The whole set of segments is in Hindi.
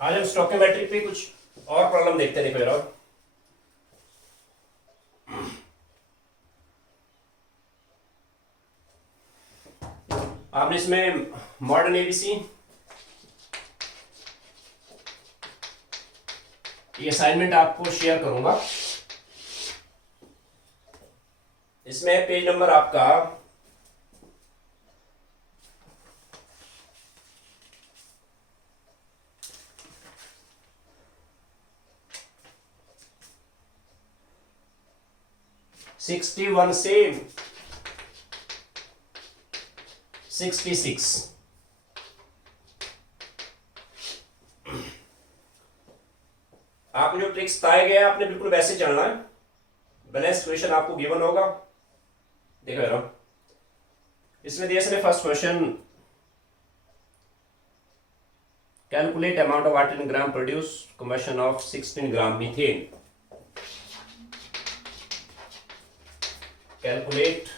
आज हम स्टोकियोमेट्री पे कुछ और प्रॉब्लम देखते हैं। देखो जरा, आपने इसमें मॉडर्न एबीसी ये असाइनमेंट आपको शेयर करूंगा। इसमें पेज नंबर आपका 61 से 66। आपको जो ट्रिक्स बताए गए आपने बिल्कुल वैसे चलना है। बैलेंस क्वेश्चन आपको गिवन होगा। देखो जरा, इसमें दिया इसने first question, calculate amount of water in gram produce combustion of 16 gram methane. Calculate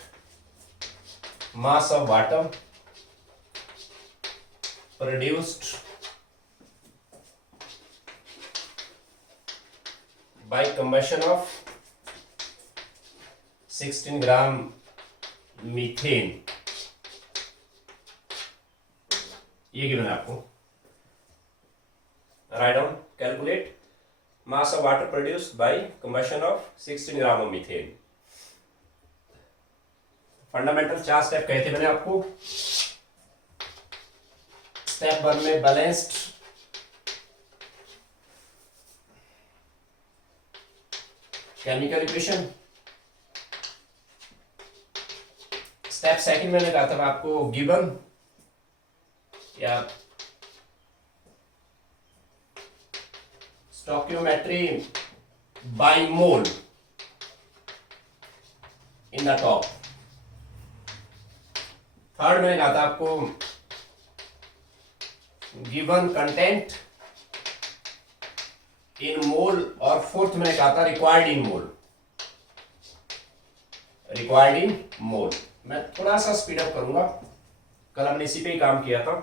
mass of water produced by combustion of 16 gram methane. ये गिवन है आपको। Write down, calculate mass of water produced by combustion of 16 gram of methane. Fundamental 4 step कहे थे मैंने आपको। स्टेप 1 में balanced chemical equation. Step second मैंने कहा था आपको गिवन या stoichiometry by mole in the top. Third मैंने कहा था आपको गिवन कंटेंट इन मोल, और फोर्थ मैंने कहा था required in mole. Required in मोल मैं थोड़ा सा स्पीड अप करूंगा, कल हमने इसी पे ही काम किया था।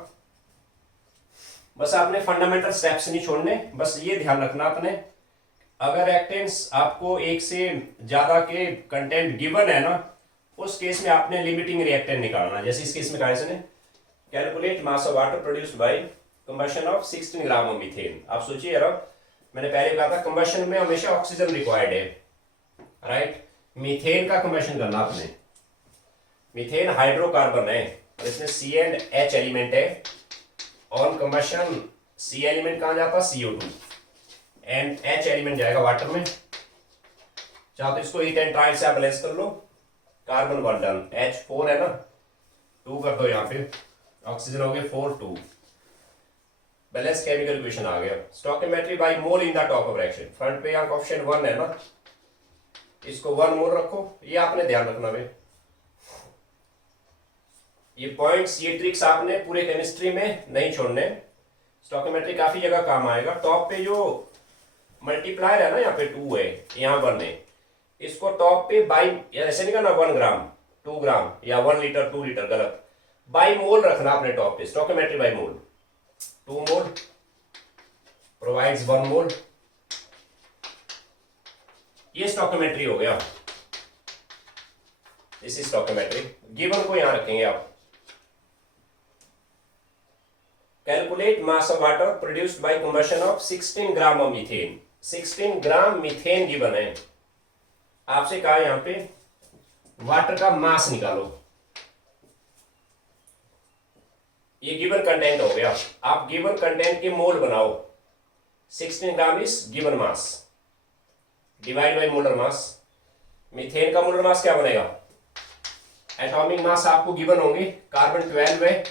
बस आपने फंडामेंटल स्टेप्स नहीं छोड़ने, बस ये ध्यान रखना आपने, अगर रिएक्टेंट्स आपको एक से ज्यादा के कंटेंट गिवन है ना, उस केस में आपने लिमिटिंग रिएक्टेंट निकालना। जैसे इस केस में कहा इसने calculate mass of water produced by combustion of 16 gram of methane. आप सोचिए यार, मैंने पहले कहा था कंबशन में हमेशा ऑक्सीजन रिक्वायर्ड है, राइट। मीथेन का कंबशन करना आपने। मीथेन हाइड्रोकार्बन है और इसमें सी एंड एच एलिमेंट है। ऑन कंबशन सी एलिमेंट कहां जाता, CO2, एंड एच एलिमेंट जाएगा वाटर में। चाहो तो इसको हीट एंड ट्रायल से आप बैलेंस कर लो। कार्बन 1 डन, H4 है ना, 2 कर दो यहाँ पे, ऑक्सीजन हो गए 4 2। बैलेंस केमिकल इक्वेशन आ गया। Stoichiometry by mole in the top of reaction. Front पे यहाँ ऑप्शन 1 है ना, इसको 1 मोल रखो। ये आपने ध्यान रखना भाई, ये पॉइंट्स, ये ट्रिक्स आपने पूरे केमिस्ट्री में नहीं छोड़ने। स्टोकियोमेट्री काफी जगह काम आएगा। टॉप पे जो मल्टीप्लायर है ना, यहाँ पे 2 है, यहाँ 1 है, इसको टॉप पे बाई, ऐसे नहीं करना 1 ग्राम 2 ग्राम या 1 लीटर 2 लीटर, गलत। बाई मोल रखना अपने टॉप पे। Stoichiometry by mole, 2 mole provides 1 मोल। ये स्टोकियोमेट्री हो गया, दिस इज स्टोकियोमेट्री। गिवन को यहां रखेंगे आप। Calculate mass of water produced by combustion of 16 gram of methane. 16 gram methane given है। आपसे कहा यहां पे वाटर का मास निकालो। ये गिवन कंटेंट हो गया। आप गिवन कंटेंट के मोल बनाओ। 16 gram is given mass, divide by molar mass. Methane का मोलर मास क्या बनेगा, एटॉमिक मास आपको गिवन होंगे। कार्बन 12 है,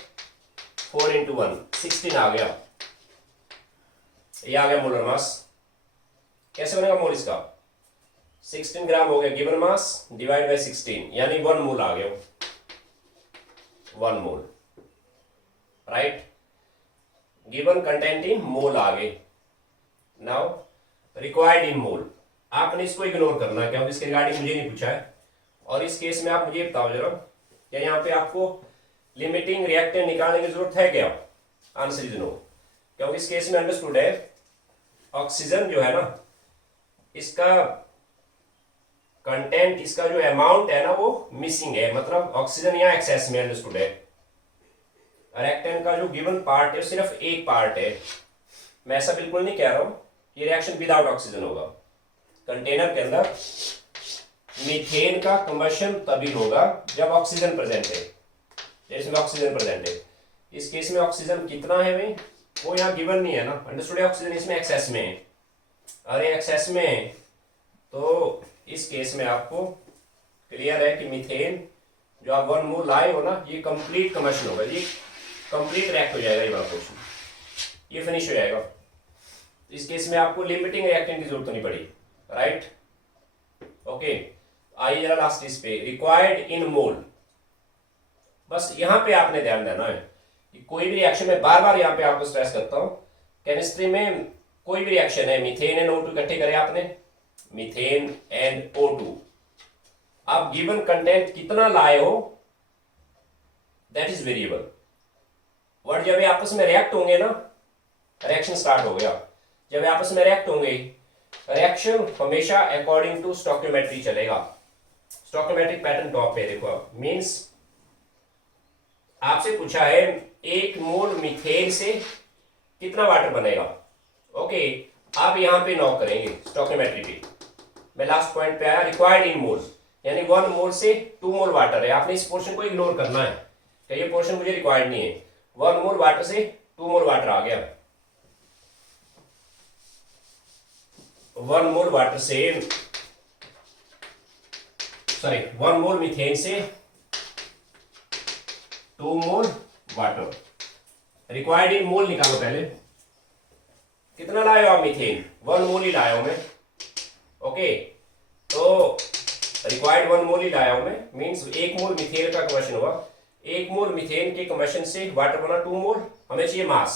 4 × 1 16 आ गया। ये आ गया मोलर मास। कैसे बनेगा मोल इसका, 16 ग्राम हो गया गिवन मास, डिवाइड बाय 16, यानी 1 मोल आ गया, 1 मोल, राइट। गिवन कंटेंट इन मोल आ गए। नाउ रिक्वायर्ड इन मोल, आपने इसको इग्नोर करना, क्योंकि इसके रिगार्डिंग मुझे नहीं पूछा है। और इस केस में आप मुझे बताओ जरा, क्या यहाँ पे आपको लिमिटिंग रिएक्टेंट निकालने की जरूरत है क्या? Answer is no. क्योंकि इस केस में अंडरस्टूड है ऑक्सीजन जो है ना, इसका कंटेंट, इसका जो अमाउंट है ना वो मिसिंग है, मतलब ऑक्सीजन यहाँ एक्सेस में, अंडरस्टूड है। रिएक्टेंट का जो गिवन पार्ट है सिर्फ एक पार्ट है। मैं ऐसा बिल्कुल नहीं कह रहा हूं कि रिएक्शन विदाउट ऑक्सीजन होगा। कंटेनर के अंदर मीथेन का कंबशन तभी होगा जब ऑक्सीजन प्रेजेंट है, इसमें ऑक्सीजन प्रेजेंट है। इस केस में ऑक्सीजन कितना है भाई, वो यहाँ गिवन नहीं है ना, अंडरस्टूड है। ऑक्सीजन इसमें एक्सेस में है, अरे एक्सेस में है तो इस केस में आपको क्लियर है कि मीथेन जो आप 1 मोल लाए हो ना, ये कंप्लीट कंबशन होगा, ये कंप्लीट रिएक्ट हो जाएगा, ये वाला पोर्शन ये फिनिश हो जाएगा। इस केस में आपको लिमिटिंग रिएक्टेंट की जरूरत नहीं पड़ी, राइट। ओके, आइए जरा लास्ट इस पे, रिक्वायर्ड इन मोल। बस यहां पे आपने ध्यान देना है कि कोई भी रिएक्शन में, बार बार यहां पे आपको स्ट्रेस करता हूं, केमिस्ट्री में कोई भी रिएक्शन है, मीथेन एंड O2 इकट्ठे करे आपने, मीथेन एंड O2, आप गिवन कंटेंट कितना लाए हो दैट इज वेरिएबल। वर्ड जब ये आपस में रिएक्ट होंगे ना, रिएक्शन स्टार्ट हो गया। जब ये आपस में रिएक्ट होंगे, रिएक्शन हमेशा अकॉर्डिंग टू स्टोइकियोमेट्री चलेगा। स्टोइकियोमेट्रिक पैटर्न टॉप पे देखो आप, मींस आपसे पूछा है 1 मोल मीथेन से कितना वाटर बनेगा। ओके, आप यहां पे नॉक करेंगे स्टोइकियोमेट्री पे। मैं लास्ट पॉइंट पे आया, रिक्वायर्ड इन मोल, यानी 1 मोल से 2 मोल वाटर है। आपने इस पोर्शन को इग्नोर करना है कि ये पोर्शन मुझे रिक्वायर्ड नहीं है। 1 मोल वाटर से 2 मोल वाटर आ गया, 1 मोल वाटर से, सॉरी 1 मोल मीथेन से 2 मोल वाटर। रिक्वायर्ड इन मोल निकालो पहले, कितना लाए हो आप मीथेन, 1 मोल ही लाया हूं मैं। ओके, तो रिक्वायर्ड 1 मोल ही लाया हूं मैं, मींस 1 मोल मीथेन का कंबशन हुआ। 1 मोल मीथेन के कंबशन से वाटर बना 2 मोल। हमें चाहिए मास,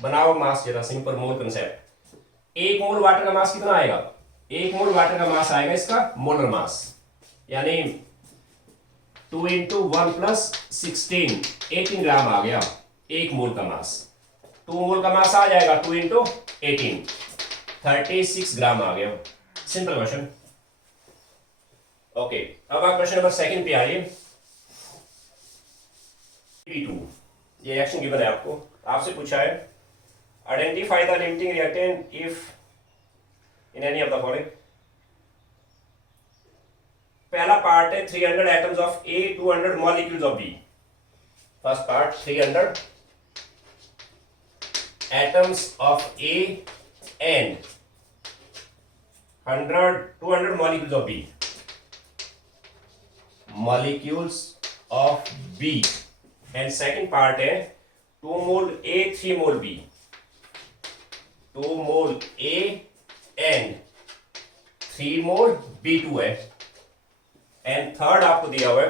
बनाओ मास जरा, सिंपल मोल कंसेप्ट। 1 मोल वाटर का मास कितना आएगा, 1 मोल वाटर का मास आएगा इसका मोलर मास, यानी 2 इंटू 1 प्लस 16, 18 ग्राम आ गया 1 मोल का मास। 2 मोल का मास आ जाएगा 2 इंटू 18, 36 ग्राम आ गया। Simple question. ओके, अब आप क्वेश्चन नंबर 2 पे आइए। P2, ये रिएक्शन गिवन है आपको, आपसे पूछा है identify the limiting reactant if in any of the following. पहला पार्ट है 300 atoms of A, 200 molecules of B। First part 300 atoms of A and 200 molecules of B, molecules of B। And second part है 2 मोल A, 3 mole B, 2 mole A and 3 mole B2 है। एंड थर्ड आपको दिया हुआ है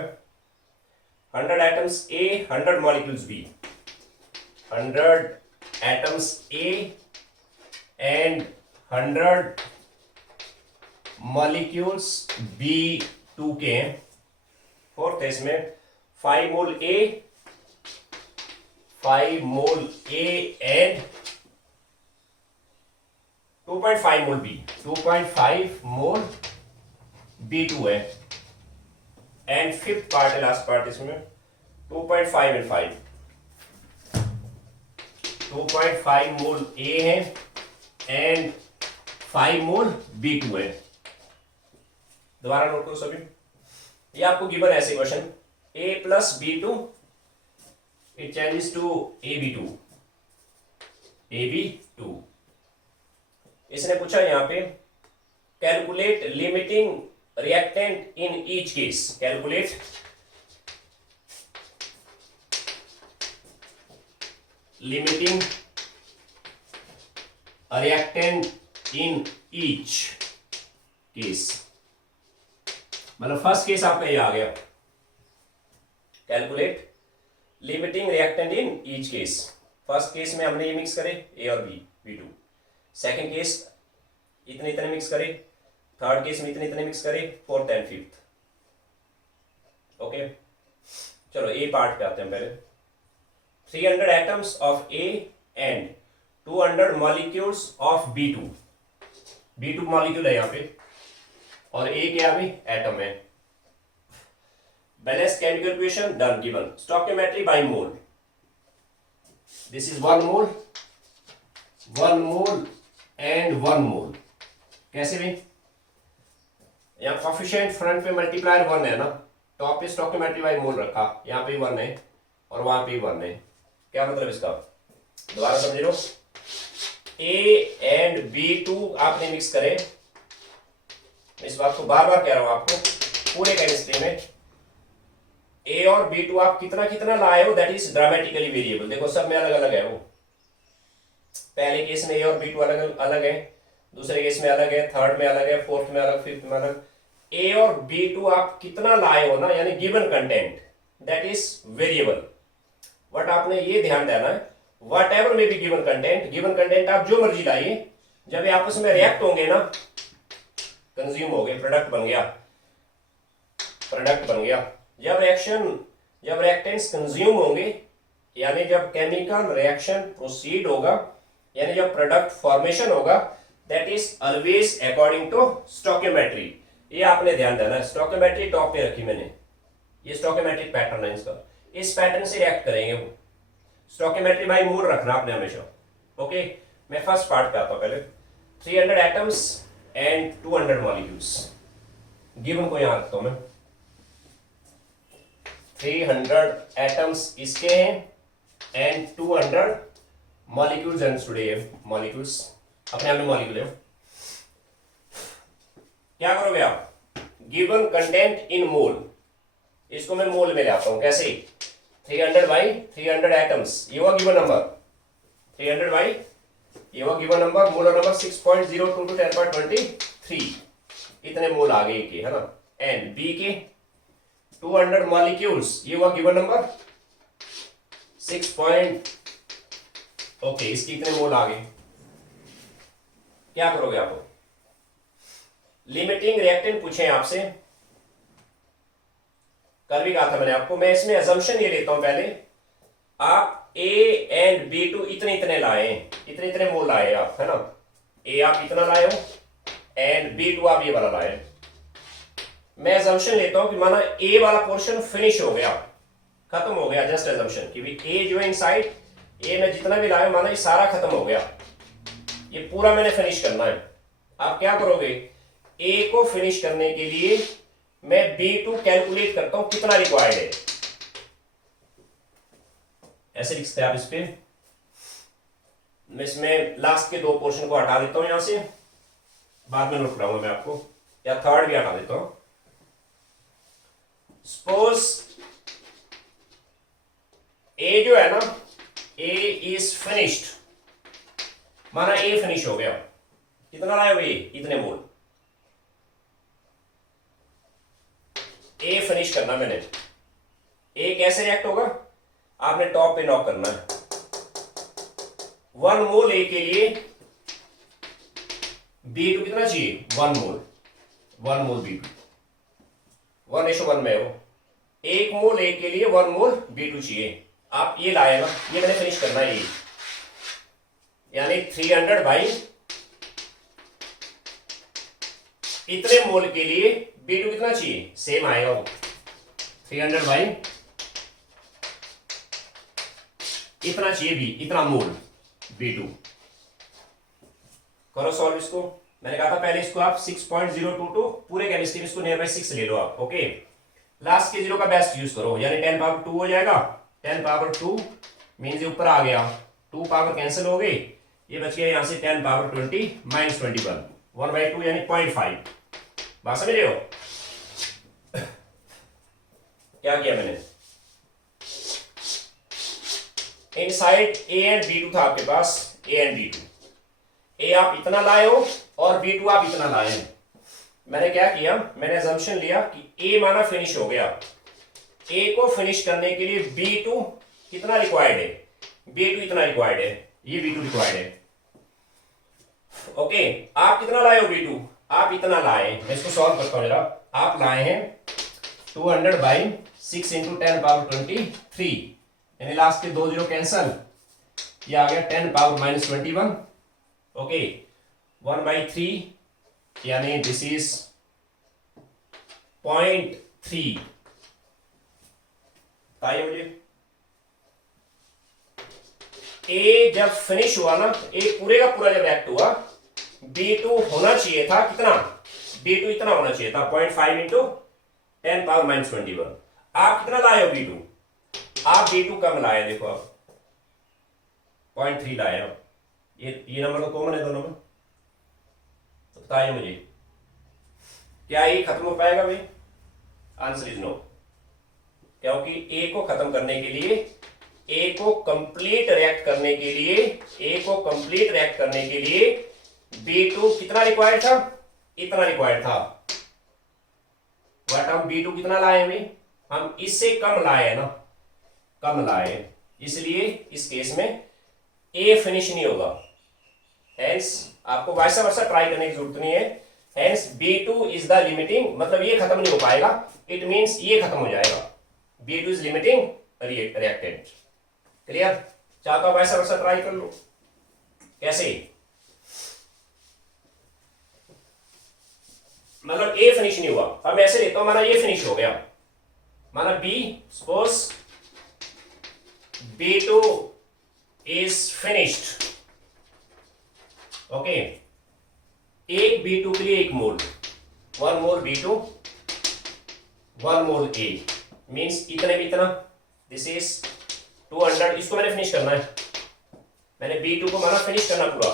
100 atoms A, 100 molecules B, 100 atoms A and 100 molecules B2 के हैं। फोर्थ है इसमें 5 मोल A, 5 mole A and 2.5 mole B, 2.5 mole B2 है। एंड फिफ्थ पार्ट है, लास्ट पार्ट इसमें 2.5 एंड 5, 2.5 मोल A है एंड 5 मोल B2 है। दोबारा नोट करो सभी, ये आपको गिवन ऐसे question, A plus B2 it changes to AB2, AB2। इसने पूछा यहां पे calculate limiting reactant in each case, calculate limiting reactant in each case. मतलब फर्स्ट केस आपका ये आ गया, calculate limiting reactant in each case. First case में हमने ये मिक्स करे A और B, B2। सेकेंड केस इतने इतने मिक्स करे, थर्ड केस में इतने इतने मिक्स करे, फोर्थ एंड फिफ्थ। ओके, चलो A पार्ट पे आते हैं पहले। 300 atoms of A and 200 molecules of B2। B2 molecule है यहाँ पे और A क्या है? एटम है। Balance chemical equation done. Given stoichiometry by mole. This is 1 mole, 1 mole and 1 मोल। कैसे भी? यहाँ कोफिशिएंट फ्रंट पे मल्टीप्लायर 1 है ना, टॉप पे स्टोइकियोमेट्री बाय मोल रखा, यहाँ पे 1 है और वहां पे 1 है। क्या मतलब इसका? दोबारा समझ लो। A एंड B2 आपने मिक्स करे, इस बात को बार बार कह रहा हूं आपको, पूरे केमिस्ट्री में A और B2 आप कितना कितना लाए हो दैट इज ड्रामेटिकली वेरिएबल। देखो सब में अलग अलग है वो। पहले केस में A और B2 अलग अलग है, दूसरे केस में अलग है, थर्ड में अलग है, फोर्थ में अलग, फिफ्थ में अलग। A और B2 आप कितना लाए हो ना, यानी given content that is variable. But आपने ये ध्यान देना है, वट एवर में भी गिवन कंटेंट आप जो मर्जी लाइए, जब ये आपस में रिएक्ट होंगे ना, कंज्यूम हो गए, प्रोडक्ट बन गया। जब रिएक्टेंट्स कंज्यूम होंगे, यानी जब केमिकल रिएक्शन प्रोसीड होगा, यानी जब प्रोडक्ट फॉर्मेशन होगा, that is always according to stoichiometry. ये आपने ध्यान देना है। स्टोइकियोमेट्री टॉप पे रखी मैंने, ये स्टोइकियोमेट्रिक पैटर्न है इसका, इस पैटर्न से रिएक्ट करेंगे वो। स्टोइकियोमेट्री बाय मोल रखना आपने हमेशा। ओके, मैं फर्स्ट पार्ट पे आता हूं पहले। 300 एटम्स एंड 200 मॉलिक्यूल्स। गिवन को यहां रखता हूं मैं। 300 एटम्स इसके हैं and 200 molecules and today molecules अपने आप में मॉलिक्यूल है। क्या करोगे आप? गिवन कंटेंट इन मोल, इसको मैं मोल में ले आता हूं। कैसे? 300 बाई 300 एटम्स, ये हुआ गिवन नंबर। 300 बाई ये हुआ given number, molar number 6.02 to 10.23, इतने मोल आ गए के, है ना। एंड बी के 200 मॉलिक्यूल्स, ये हुआ गिवन नंबर 6. ओके, इसकी इतने मोल आ गए। क्या करोगे आप? लिमिटिंग रिएक्टेंट पूछे आपसे, कल भी कहा था मैंने आपको। मैं इसमें असम्पशन ये लेता हूं पहले, आप A एंड B2 इतने इतने लाए, इतने इतने मोल लाए आप, है ना। A आप इतना लाए हो एंड B2 आप ये वाला लाए। मैं असम्पशन लेता हूं कि माना A वाला पोर्शन फिनिश हो गया, खत्म हो गया। जस्ट असम्पशन कि A जो है इनसाइड A में जितना भी लाए, माना ये सारा खत्म हो गया, ये पूरा मैंने फिनिश करना है। आप क्या करोगे? A को फिनिश करने के लिए मैं B2 कैलकुलेट करता हूं कितना रिक्वायर्ड है। ऐसे लिख सकते हैं आप इस पे। मैं इसमें लास्ट के 2 पोर्शन को हटा देता हूं यहां से, बाद में नोट कराऊंगा मैं आपको, या थर्ड भी हटा देता हूं। सपोज A जो है ना, A इज फिनिश्ड, माना A फिनिश हो गया। कितना लाए हो A? इतने मोल। A फिनिश करना मैंने। A कैसे रिएक्ट होगा? आपने टॉप पे नॉक करना है। 1 मोल A के लिए B2 कितना चाहिए? 1 मोल। 1 मोल B2 1:1 में हो। 1 मोल A के लिए 1 मोल B2 चाहिए। आप ये लाए ना, ये मैंने फिनिश करना है ये, यानी 300 बाई इतने मोल के लिए B2 कितना चाहिए? सेम आएगा वो, 300 बाई इतना चाहिए भी, इतना मोल B2। करो सॉल्व इसको। मैंने कहा था पहले इसको आप 6.022 पूरे केमिस्ट्री में इसको नियर बाई 6 ले लो आप। ओके, लास्ट के 0 का बेस्ट यूज करो, यानी 10 पावर 2 हो जाएगा। 10 पावर 2 मीन्स ये ऊपर आ गया, 2 पावर कैंसिल हो गई, ये बच गया यहां से 10 पावर 20 माइनस 21, 1/2 यानी 0.5। बात समझ रहे हो? क्या किया मैंने? इनसाइड A एंड B2 था आपके पास, A एंड B2। A आप इतना लाए हो और B2 आप इतना लाए हैं। मैंने क्या किया? मैंने असम्पशन लिया कि A माना फिनिश हो गया। A को फिनिश करने के लिए B2 कितना रिक्वायर्ड है? B2 इतना रिक्वायर्ड है, ये B2 रिक्वायर्ड है। ओके, आप कितना लाए हो B2? आप इतना लाए। मैं इसको सॉल्व करता हूं जरा। आप लाए हैं 200 बाई 6 × 10 पावर 23, यानी लास्ट के 2 0 कैंसल, ये आ गया 10⁻21। ओके, 1/3 यानी दिस इज 0.3। बताइए मुझे, ए जब फिनिश हुआ ना, ए पूरे का पूरा जब एक्ट हुआ, B2 होना चाहिए था कितना, B2 इतना होना चाहिए था 0.5 इंटू 10⁻21। आप कितना लाए हो B2? आप B2 कम लाए, देखो आप 0.3 लाए हो। ये नंबर तो कॉमन है दोनों में, तो बताइए मुझे क्या ये खत्म हो पाएगा भाई? आंसर इज नो, क्योंकि ए को खत्म करने के लिए, ए को कंप्लीट रिएक्ट करने के लिए, ए को कंप्लीट रिएक्ट करने के लिए B2 कितना रिक्वायर्ड था? इतना रिक्वायर्ड था। बट हम B2 कितना लाए भाई? हम इससे कम लाए ना, कम लाए, इसलिए इस केस में ए फिनिश नहीं होगा। हेंस आपको वाइस वर्सा ट्राई करने की जरूरत नहीं है। Hence B2 is the limiting, मतलब ये खत्म नहीं हो पाएगा, इट मींस ये खत्म हो जाएगा। B2 is limiting reactant. Clear? चाहता हूं वाइस वर्सा ट्राई कर लो। कैसे? मतलब ए फिनिश नहीं हुआ, अब मैं ऐसे लेता हूं, माना ये फिनिश हो गया, माना B, suppose B2 is finished। Okay, एक B2 के लिए 1 मोल, 1 मोल B2, 1 मोल A, मीन्स इतने भी इतना, दिस इज 200। इसको मैंने फिनिश करना है, मैंने B2 को माना फिनिश करना पूरा,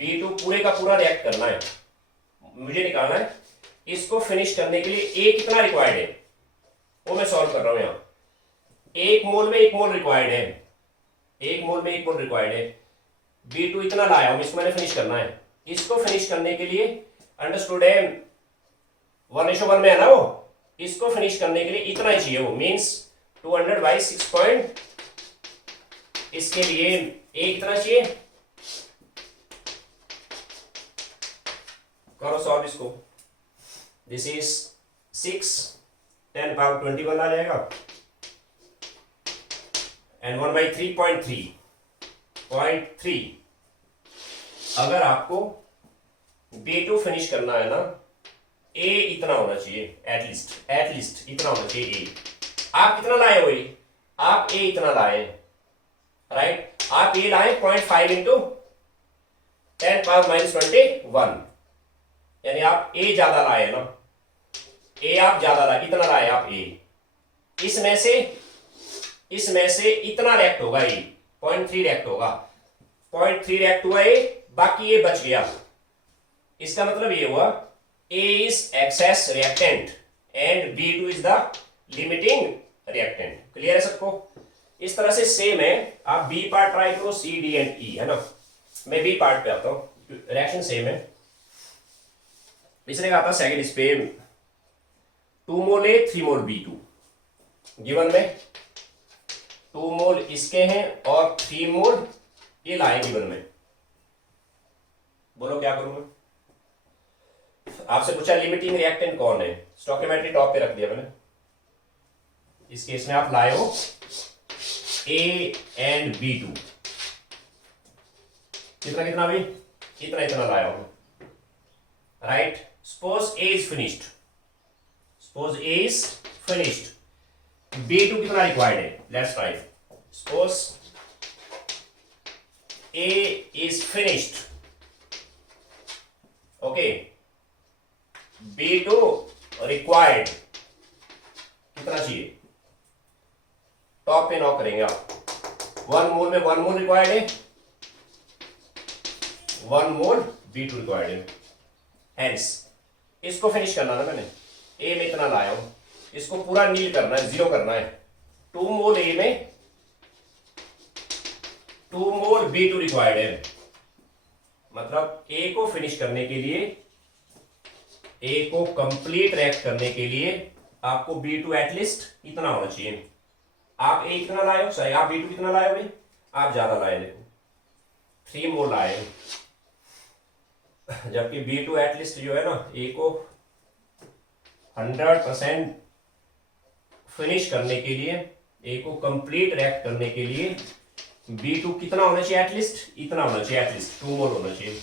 B2 पूरे का पूरा रिएक्ट करना है, मुझे निकालना है। इसको फिनिश करने के लिए A कितना रिक्वायर्ड है, वो मैं सॉल्व कर रहा हूं यहां। 1 मोल में 1 मोल रिक्वायर्ड है, 1 मोल में 1 मोल रिक्वायर्ड है। B2 इतना लाया हूं, इसको मैंने फिनिश करना है। इसको फिनिश करने के लिए अंडरस्टूड है 1:1 में है ना वो, इसको फिनिश करने के लिए इतना ही चाहिए वो, मींस 200/6 पॉइंट। इसके लिए ए कितना चाहिए, करो सॉल्व इसको। दिस इज 6, 10⁻21 आ जाएगा, एंड 1/3 0.3। अगर आपको B2 फिनिश करना है ना, A इतना होना चाहिए, एटलीस्ट इतना होना चाहिए A। आप कितना लाए हो? आप A इतना लाए, राइट? आप A लाए 0.5 इंटू 10⁻21, यानी आप A ज्यादा लाए ना, A आप ज्यादा लाए, इतना लाए आप A। इसमें से इतना रिएक्ट होगा, ये 0.3 रिएक्ट होगा, 0.3 रिएक्ट हुआ ए, बाकी ये बच गया। इसका मतलब ये हुआ A is excess reactant and B2 is the limiting reactant. Clear है सबको? इस तरह से सेम है, आप B पार्ट ट्राई करो, C, D एंड E, है ना। मैं B पार्ट पे आता हूं, रिएक्शन सेम है। इसने कहा था सेकंड इस पे 2 मोल A 3 मोल B2 गिवन में, 2 मोल इसके हैं और 3 मोल ये लाए गिवन में। बोलो क्या करूं मैं? आपसे पूछा लिमिटिंग रिएक्टेंट कौन है, स्टोइकियोमेट्री टॉप पे रख दिया मैंने। इस केस में आप लाए हो A एंड B2, कितना कितना भी, इतना लाया हो, right? Suppose A is finished, B2 कितना रिक्वायर्ड है, let's try. Suppose A is finished, okay, B2 required कितना चाहिए? टॉप पे नॉक करेंगे आप, 1 मोल में 1 मोल रिक्वायर्ड है, 1 मोल B2 रिक्वायर्ड है। हेंस इसको फिनिश करना ना मैंने, A में इतना लाया हूं, इसको पूरा नील करना है, 0 करना है। 2 मोल A में 2 मोल B2 रिक्वायर्ड है, मतलब A को फिनिश करने के लिए, A को कंप्लीट रिएक्ट करने के लिए आपको B2 एटलीस्ट इतना होना चाहिए। आप A कितना लाए हो, सही, आप B2 कितना लाए हो भाई? आप ज्यादा लाए, देखो 3 मोल लाए हो, जबकि B2 एटलीस्ट जो है ना, A को 100% फिनिश करने के लिए, A को कंप्लीट रिएक्ट करने के लिए B2 कितना होना चाहिए एटलीस्ट, इतना होना चाहिए एटलीस्ट 2 मोल होना चाहिए।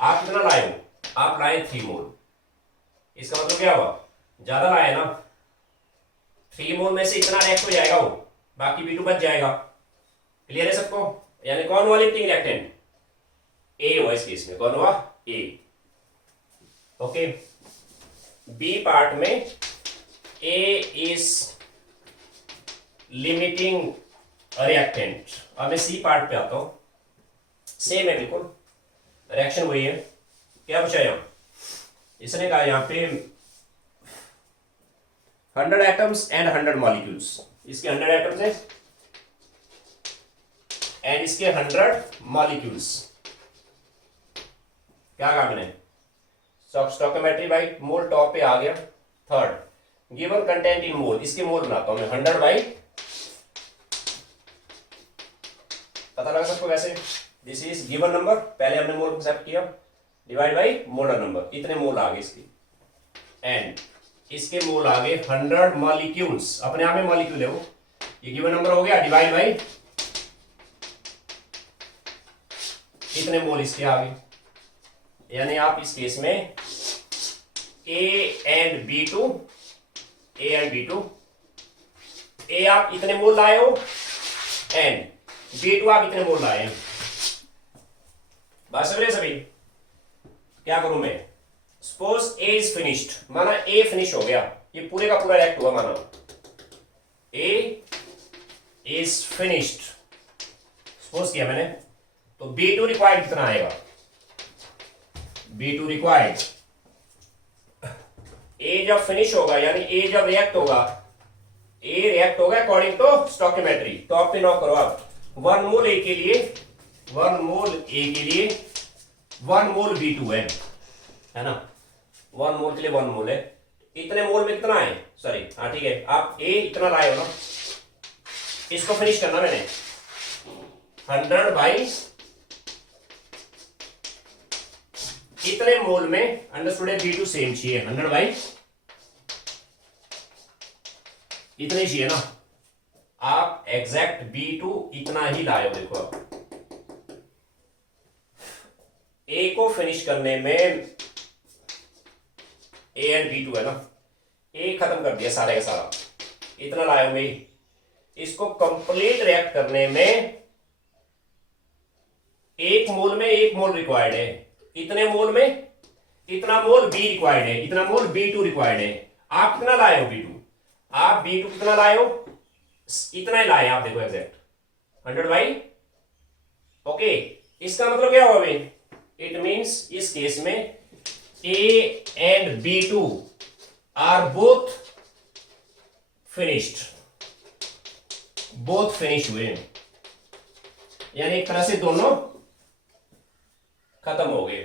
आप कितना लाए हो, आप लाए 3 मोल, इसका मतलब क्या हुआ, ज्यादा लाए ना, 3 मोल में से इतना रिएक्ट हो जाएगा वो, बाकी B2 बच जाएगा। क्लियर है सबको, यानी कौन हुआ लिमिटिंग रिएक्टेंट, ए हुआ इस केस में, कौन हुआ, ए। ओके, बी पार्ट में ए इज लिमिटिंग रिएक्टेंट। अब मैं सी पार्ट पे आता हूं, सेम है बिल्कुल, रिएक्शन वही है। क्या पूछा यहां, इसने कहा यहां पे 100 एटम्स एंड 100 मॉलिक्यूल्स, इसके 100 एटम्स है एंड इसके 100 मॉलिक्यूल्स। क्या कहा मैंने, स्टोइकियोमेट्री बाई मोल टॉप पे आ गया। थर्ड गिवन कंटेंट इन मोल, इसके मोल बनाता हूं मैं 100 बाई, पता लगा सबको वैसे, दिस इज गिवन नंबर, पहले हमने मोल एक्सेप्ट किया, डिवाइड बाई मोलर नंबर, इतने मोल आ गए इसके, एंड इसके मोल आ गए 100 मॉलिक्यूल्स, अपने आप में मॉलिक्यूल है वो, ये गिवन नंबर हो गया, डिवाइड बाई इतने मोल इसके आ गए। यानी आप इस केस में A and B2, A and B2, A आप इतने मोल लाए हो एंड B2 आप इतने मोल लाए हैं। बात समझ रहे सभी, क्या करूं मैं, सपोज A इज फिनिश्ड, माना A फिनिश हो गया, ये पूरे का पूरा रिएक्ट हुआ, माना A इज फिनिश्ड, सपोज किया मैंने, तो B2 रिक्वायर्ड कितना आएगा, B2 रिक्वायर्ड, A जब फिनिश होगा यानी A जब रिएक्ट होगा, A रिएक्ट होगा अकॉर्डिंग टू स्टोइकियोमेट्री, तो आप पे नॉक करो आप, 1 मोल A के लिए, 1 मोल A के लिए 1 मोल B2 है ना, 1 मोल के लिए 1 मोल है, इतने मोल में कितना है, सॉरी हाँ ठीक है, आप A इतना लाए हो ना, इसको फिनिश करना मैंने 100 बाई इतने मोल में, अंडरस्टूड है, B2 सेम चाहिए, 100 बाई इतने चाहिए ना, आप एग्जैक्ट B2 इतना ही लाए हो। देखो आप A को फिनिश करने में A एंड B2 है ना, A खत्म कर दिया सारे का सारा, इतना लाए हो मैं, इसको कंप्लीट रिएक्ट करने में 1 मोल में 1 मोल रिक्वायर्ड है, इतने मोल में इतना मोल B रिक्वायर्ड है, इतना मोल B2 रिक्वायर्ड है। आप कितना लाए हो B2, आप B2 कितना लाए हो, इतना ही लाए आप, देखो एग्जैक्ट 100 बाई, ओके। इसका मतलब क्या हुआ भाई, इट मींस इस केस में A and B2 are both finished, both finish हुए, यानी एक तरह से दोनों खत्म हो गए,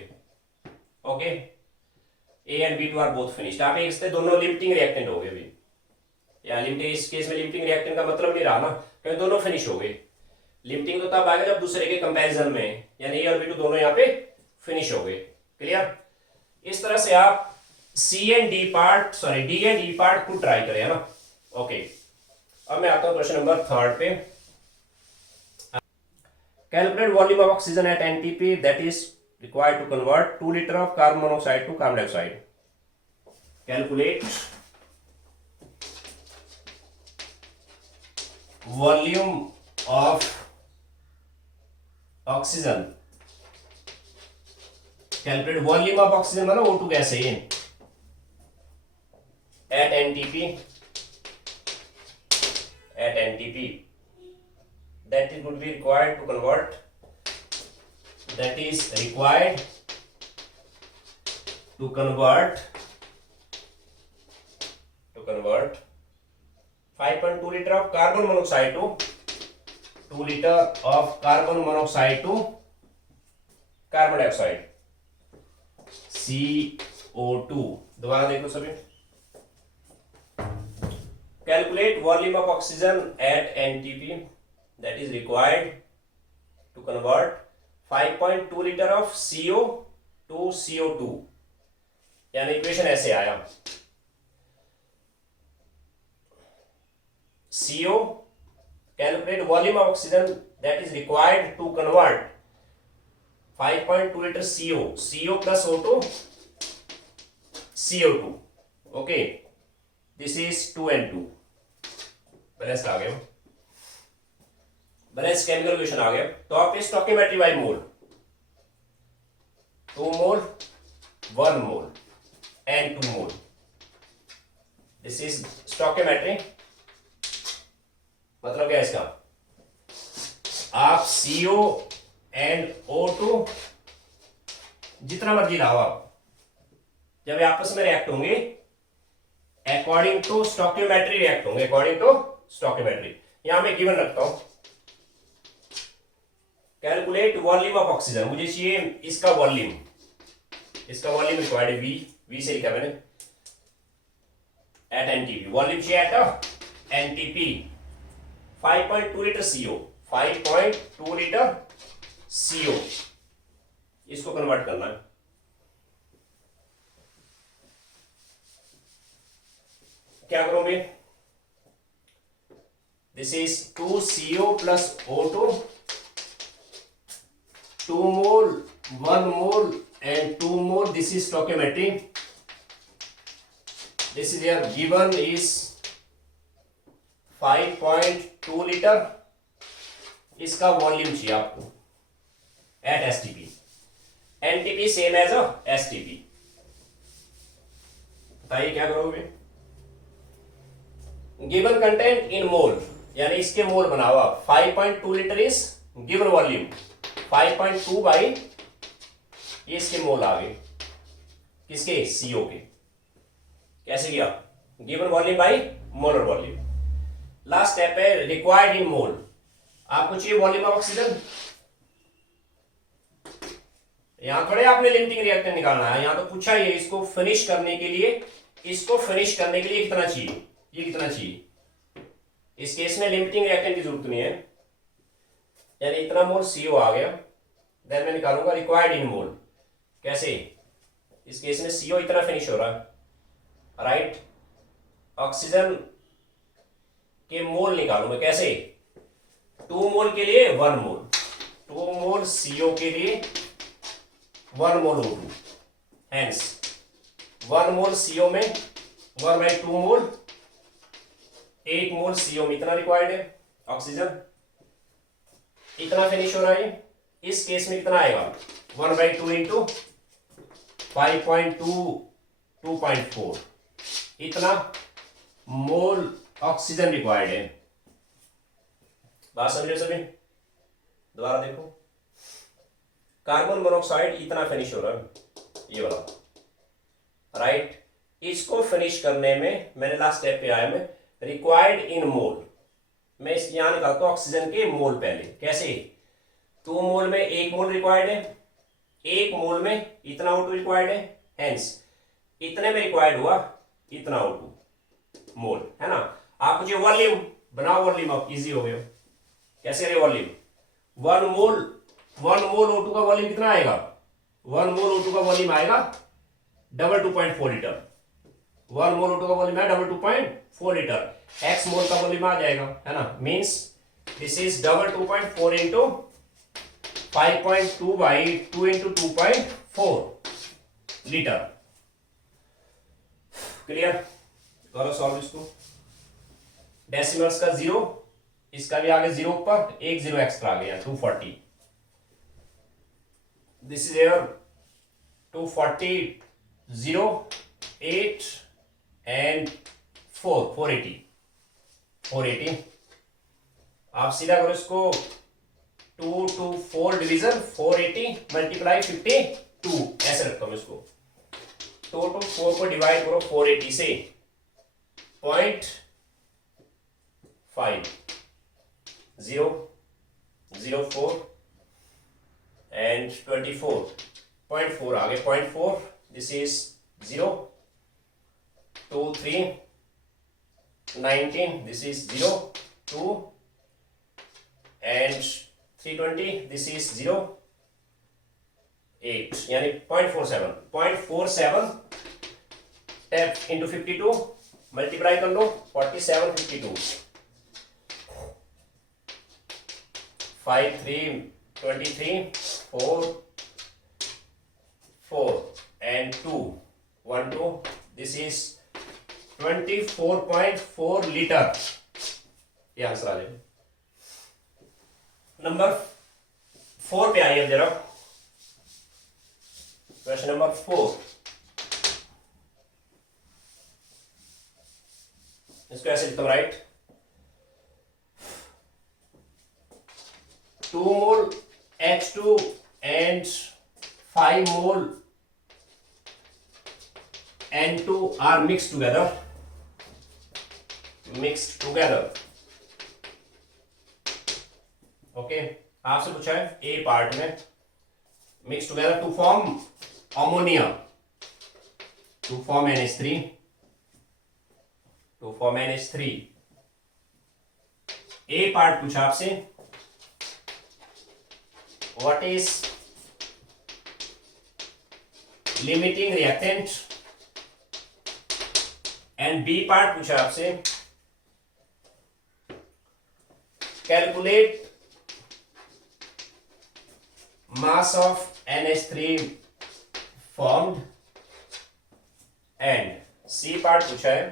okay. A and B2 are both finished, आप एक से दोनों लिमिटिंग रिएक्टेंट हो गए भी, या लिमिटिंग, इस केस में लिमिटिंग रिएक्टेंट का मतलब नहीं रहा ना, क्योंकि दोनों फिनिश हो गए। लिमिटिंग तो तब आएगा जब दूसरे के कंपैरिजन में, यानी A और B2 दोनों यहाँ पे फिनिश हो गए। क्लियर, इस तरह से आप D एंड E पार्ट को ट्राई करें, है ना, ओके। अब मैं आता हूं क्वेश्चन नंबर 3 पे, calculate volume of oxygen at NTP that is required to convert 2 liter of carbon monoxide to carbon dioxide. Calculate volume of oxygen. Calculate volume of oxygen माना O2 गैस है ये, at NTP that is would be required to convert, that is required to convert 5.2 liter of carbon monoxide to 2 liter of carbon monoxide to carbon dioxide, CO2। दोबारा देखो सभी, calculate volume of oxygen at NTP that is required to convert 5.2 liter of CO to CO2, यानी इक्वेशन ऐसे आया, CO calculate volume of oxygen that is required to convert 5.2 liter CO plus O2 CO2. Okay, this is 2 and 2 balance आ गया, बैलेंस केमिकल इक्वेशन आ गया। तो आप stoichiometry by mole, 2 mole 1 mole and 2 mole, this is stoichiometry. मतलब क्या है इसका, आप CO एंड O2 जितना मर्जी लाओ, आप जब आपस में रिएक्ट होंगे अकॉर्डिंग टू स्टोइकियोमेट्री रिएक्ट होंगे, अकॉर्डिंग टू स्टोइकियोमेट्री। यहां मैं गिवन रखता हूं, कैलकुलेट वॉल्यूम ऑफ ऑक्सीजन, मुझे चाहिए इसका वॉल्यूम, इसका वॉल्यूम रिक्वायर्ड है वी से लिखा मैंने एट एनटीपी, वॉल्यूम चाहिए at NTP 5.2 litre CO, 5.2 litre CO, इसको कन्वर्ट करना है। क्या करोगे, this is 2 CO plus O2, 2 mole 1 mole and 2 mole, this is stoichiometry, this is here given is 5.2 litre, इसका वॉल्यूम चाहिए आपको at STP, NTP same as a STP. बताइए क्या करोगे, गिवन कंटेंट इन मोल, यानी इसके मोल बनाओ आप, 5.2 litre is given volume, 5.2 by ये इसके मोल आ गए, किसके, CO के। कैसे किया, given volume by molar volume. Last step है रिक्वायर्ड इन मोल, आपको चाहिए वॉल्यूम ऑफ ऑक्सीजन। यहां थोड़े आपने लिमिटिंग रिएक्टेंट निकालना है, यहां तो पूछा ही है इसको फिनिश करने के लिए, इसको फिनिश करने के लिए कितना चाहिए, ये कितना चाहिए। इस केस में लिमिटिंग रिएक्टेंट की जरूरत नहीं है, यानी इतना मोल CO आ गया, देन मैं निकालूंगा रिक्वायर्ड इन मोल। कैसे, इस केस में CO इतना फिनिश हो रहा है, राइट, ऑक्सीजन के मोल निकालू मैं, कैसे, 2 मोल के लिए 1 मोल, 2 मोल CO के लिए 1 मोल O2, हेंस 1 मोल CO में 1/2 मोल, 8 मोल CO में इतना रिक्वायर्ड है ऑक्सीजन, इतना फिनिश हो रहा है। इस केस में कितना आएगा, 1/2 इंटू 5.2 2.4, इतना मोल ऑक्सीजन रिक्वायर्ड है। बात समझ रहे सभी, दोबारा देखो, कार्बन मोनोऑक्साइड इतना फिनिश हो रहा है, ये वाला, राइट। इसको फिनिश करने में मैंने लास्ट स्टेप पे आया, मैं रिक्वायर्ड इन मोल, मैं इस यहां निकालता हूं ऑक्सीजन के मोल पहले। कैसे, 2 मोल में 1 मोल रिक्वायर्ड है, 1 मोल में इतना O2 रिक्वायर्ड है, हेंस इतने में रिक्वायर्ड हुआ इतना O2 मोल, है ना। आप मुझे वॉल्यूम बनाओ, वॉल्यूम अब इजी हो गया। कैसे रे वॉल्यूम, 1 मोल O2 का वॉल्यूम कितना आएगा, 1 मोल O2 का वॉल्यूम आएगा 2.4 लीटर, 1 मोल O2 का वॉल्यूम है 2.4 लीटर, x मोल का वॉल्यूम आ जाएगा, है ना। Means this is 2.4 into 5.2 by 2 into 2.4 litre. Clear, करो सॉल्व इसको। डेसिमल्स का 0, इसका भी आगे 0 पर 1 0 एक्स्ट्रा आ गया, 240, दिस इज एयर 240 0 8 एंड 480। आप सीधा करो इसको, 2 to 4 डिवीजन 480 मल्टीप्लाई 52, ऐसे रखता हूं इसको। 2 to 4 को डिवाइड करो 480 से, 0.5 0 04 एंड 24 0.4 आ गए, 0.4, this is 0 2 3 19, this is 0 2 and 320, this is 0 8, यानी 0.47 टैप इंटू 52 मल्टीप्लाई कर लो, 47 52 5 3 23 4 4 and 2 1 2, this is 24.4 लीटर, ये आंसर आ जाएगा। नंबर 4 पे आइए अब जरा, क्वेश्चन नंबर 4, इसको ऐसे लिखता हूं, right, 2 mole H2 and 5 mole N2 are mixed together, okay. आपसे पूछा है ए पार्ट में, mix together to form ammonia, to form NH3, A part पूछा आपसे, what is limiting reactant, and B part पूछा आपसे, calculate mass of NH3 formed, and C part पूछा है,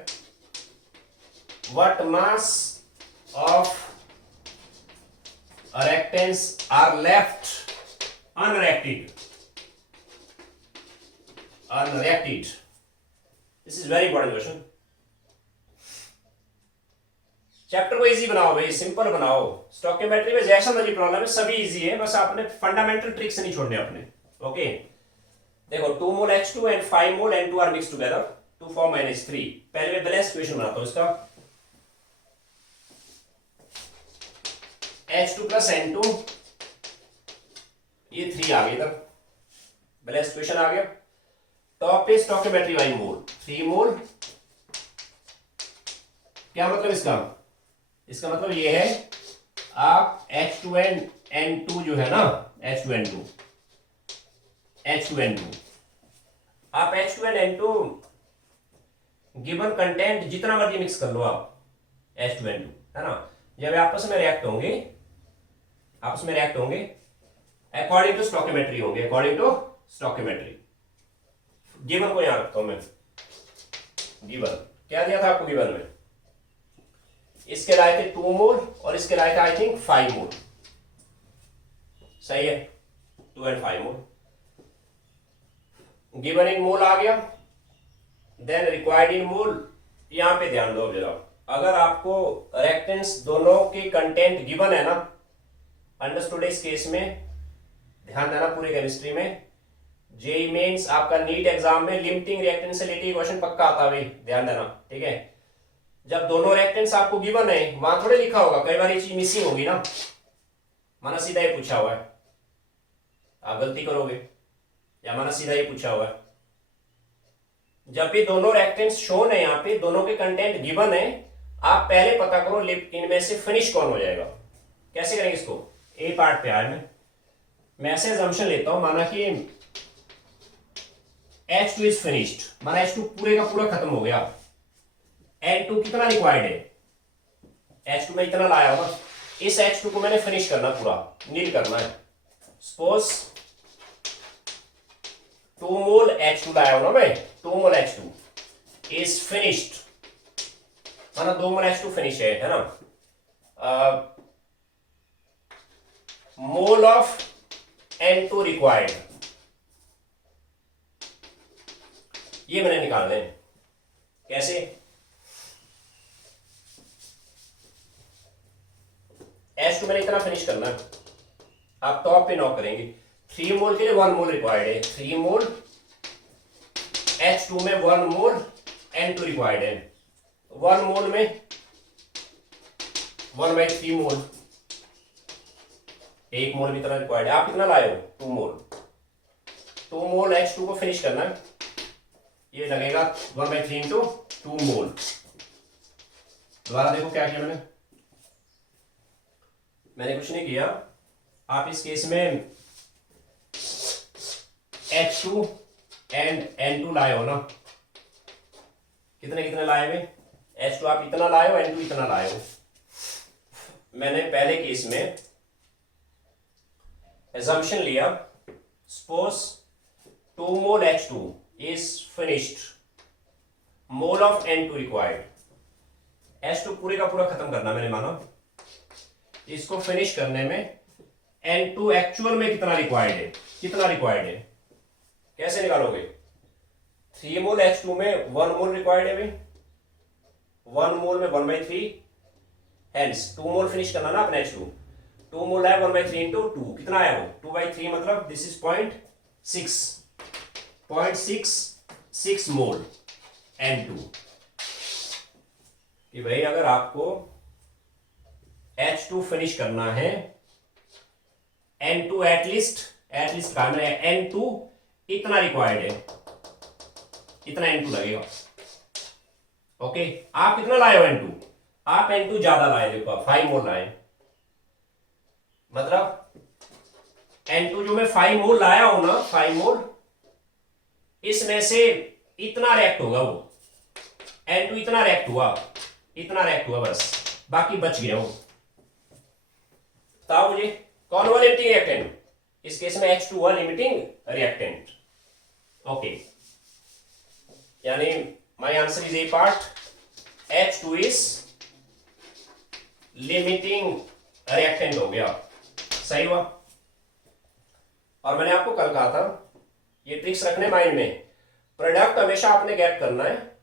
what mass of reactants are left unreacted, this is very important question। Chapter को इजी बनाओ भाई, सिंपल बनाओ, स्टोइकियोमेट्री में जैसा मर्जी प्रॉब्लम है सभी इजी है, बस आपने फंडामेंटल ट्रिक्स नहीं छोड़ने अपने, ओके। देखो 2 mole H2 and 5 mole N2 are mix together to form NH3। पहले मैं बैलेंस इक्वेशन बनाता हूं इसका, H2 प्लस N2, ये 3 आ गया इधर, बैलेंस इक्वेशन आ गया। टॉप पे स्टोइकियोमेट्री बाय मोल, 3 मोल, क्या मतलब इसका मतलब ये है, आप H2N2 जो है ना, H2N2, आप H2N2 गिवन कंटेंट जितना मर्जी मिक्स कर लो आप, H2N2 है ना, जब आपस में रिएक्ट होंगे अकॉर्डिंग टू स्टोइकियोमेट्री, गिवन को यहां रखता हूं मैं, गिवन क्या दिया था आपको गिवन में, इसके लाए थे 2 मोल और इसके लाए थे आई थिंक 5 मोल, सही है, 2 एंड 5 मोल, गिवन इन मोल आ गया, देन रिक्वायर्ड इन मोल। यहां पे ध्यान दो जरा, अगर आपको रिएक्टेंट्स दोनों के कंटेंट गिवन है ना, अंडरस्टूड इस केस में, ध्यान देना पूरे केमिस्ट्री में, जेईई मेंस आपका नीट एग्जाम में लिमिटिंग रिएक्टेंट से रिलेटेड क्वेश्चन पक्का आता है, ध्यान देना, ठीक है। जब दोनों रिएक्टेंट्स आपको गिवन है, वहां थोड़े लिखा होगा, कई बार ये चीज मिसिंग होगी ना, माना सीधा ये पूछा हुआ है, आप गलती करोगे, या माना सीधा ये पूछा हुआ है, जब भी दोनों रिएक्टेंट्स शोन है, यहाँ पे दोनों के कंटेंट गिवन है, आप पहले पता करो इनमें से फिनिश कौन हो जाएगा। कैसे करेंगे इसको, ए पार्ट पे आए मैं ऐसे assumption लेता हूं, माना कि H2 इज फिनिश्ड, माना H2 पूरे का पूरा खत्म हो गया, N2 कितना रिक्वायर्ड है, H2 में इतना लाया होगा, इस H2 को मैंने फिनिश करना, पूरा नील करना है। सपोज 2 मोल H2 लाया हो ना मैं, 2 मोल H2 इज फिनिश्ड, माना 2 मोल H2 फिनिश है ना, मोल ऑफ N2 रिक्वायर्ड, ये मैंने निकालना है। कैसे, H2 मैंने इतना फिनिश करना है, आप टॉप पे नॉक करेंगे, 3 मोल के लिए 1 मोल रिक्वायर्ड है, 3 मोल H2 में 1 मोल N2 रिक्वायर्ड है, 1 मोल में 1/3 मोल, 1 मोल भी इतना रिक्वायर्ड है। आप कितना लाए हो, 2 मोल, 2 मोल H2 को फिनिश करना है, ये लगेगा 1/3 इंटू 2 मोल। दोबारा देखो क्या किया मैंने कुछ नहीं किया, आप इस केस में H2 एंड N2 लाए हो ना, कितने कितने लाए हुए, H2 आप इतना लाए हो, N2 इतना लाए हो। मैंने पहले केस में एजम्पशन लिया, suppose 2 mole H2 is finished, mole of N2 required. H2 पूरे का पूरा खत्म करना मैंने माना, इसको फिनिश करने में N2 एक्चुअल में कितना रिक्वायर्ड है, कितना रिक्वायर्ड है, कैसे निकालोगे? 3 मोल H2 में 1 मोल रिक्वायर्ड है भाई, 1 मोल में 1/3, हेंस 2 मोल फिनिश करना ना अपने H2, 2 मोल है 1/3 इंटू 2, कितना आया वो 2/3, मतलब दिस इज 0.66 मोल N2। कि भाई अगर आपको H2 फिनिश करना है, N2 एटलीस्ट कहा मैंने, N2 इतना रिक्वायर्ड है, इतना N2 लगेगा। ओके, आप कितना लाए हो N2? आप N2 ज्यादा लाए, देखो आप 5 मोल लाए, मतलब N2 जो मैं 5 मोल लाया हूं ना, 5 मोल, इसमें से इतना रिएक्ट होगा, वो N2 इतना रिएक्ट हुआ बस, बाकी बच गया वो। बताओ मुझे कौन हुआ लिमिटिंग रिएक्टेंट? इस केस में H2 हुआ लिमिटिंग रिएक्टेंट। ओके, यानी my answer is a part, H2 is limiting reactant हो गया, सही हुआ। और मैंने आपको कल कहा था ये ट्रिक्स रखने माइंड में, प्रोडक्ट हमेशा आपने गेट करना है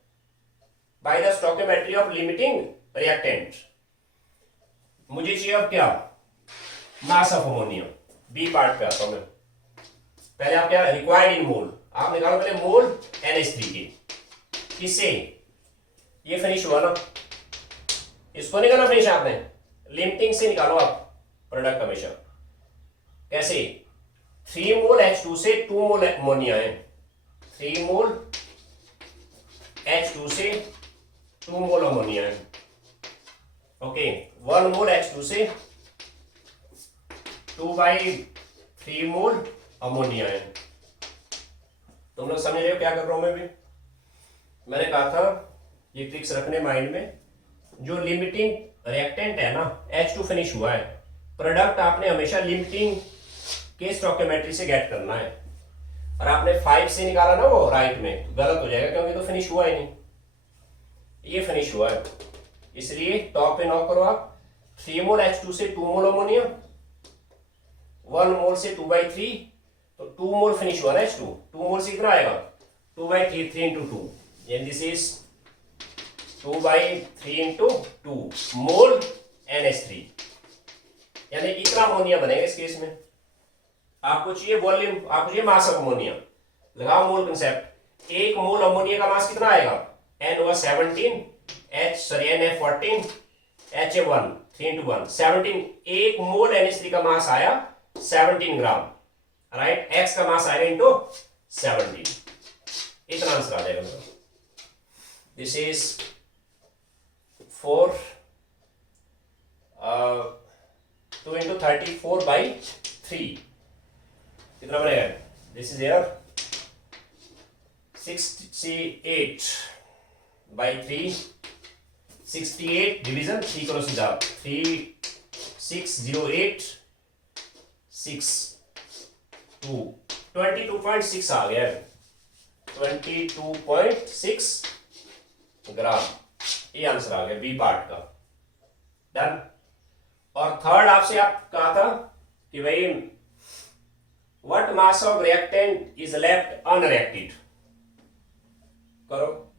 by the stoichiometry of limiting reactant. मुझे चाहिए अब क्या, mass of ammonia. B part पे आता हूं मैं, पहले आप क्या रिक्वायर्ड इन मोल, आप निकालो पहले मोल NH3 के, किससे ये फिनिश हुआ ना, इसको निकालना फिनिश आपने, लिमिटिंग से निकालो आप प्रोडक्ट हमेशा। कैसे? 3 मोल H2 से 2 मोल अमोनिया है, 3 मोल H2 से 2 मोल अमोनिया है। ओके, 1 मोल H2 से 2/3 मोल अमोनिया है। तुम लोग समझ रहे हो क्या कर रहा हूं मैं भी? मैंने कहा था ये ट्रिक्स रखने माइंड में, जो लिमिटिंग रिएक्टेंट है ना, H2 फिनिश हुआ है, प्रोडक्ट आपने हमेशा लिमिटिंग के स्टोइकियोमेट्री से गेट करना है। और आपने 5 से निकाला ना वो राइट में, तो गलत हो जाएगा क्योंकि तो फिनिश हुआ ही नहीं, ये फिनिश हुआ है, इसलिए टॉप पे नॉक करो आप। 3 मोल H2 से 2 मोल अमोनिया, 1 मोल से 2/3, तो 2 मोल फिनिश हुआ ना H2, 2 मोल से कितना आएगा 2/3, 3 into 2, and this is 2/3 into 2 mole NH3, यानी इतना अमोनिया बनेगा इस केस में। आपको चाहिए वॉल्यूम, आपको चाहिए मास ऑफ अमोनिया, लगाओ मोल कंसेप्ट। 1 मोल अमोनिया का मास कितना आएगा, N होगा 17, N है 14, H है 1, 3 into 1 17, 1 मोल NH3 का मास आया 17 ग्राम, राइट। X का मास आएगा इंटू 17, इतना आंसर आ जाएगा। दिस इज 4 2 into 34/3, कितना बनेगा? दिस इज एयर 68/3, 68 डिवीजन 3 करो सीधा, 3608 6 2 22.6 आ गया, 22.6 ग्राम, ये आंसर आ गया बी पार्ट का। डन। और थर्ड आपसे आप कहा था कि भाई what mass of reactant is left unreacted, करो।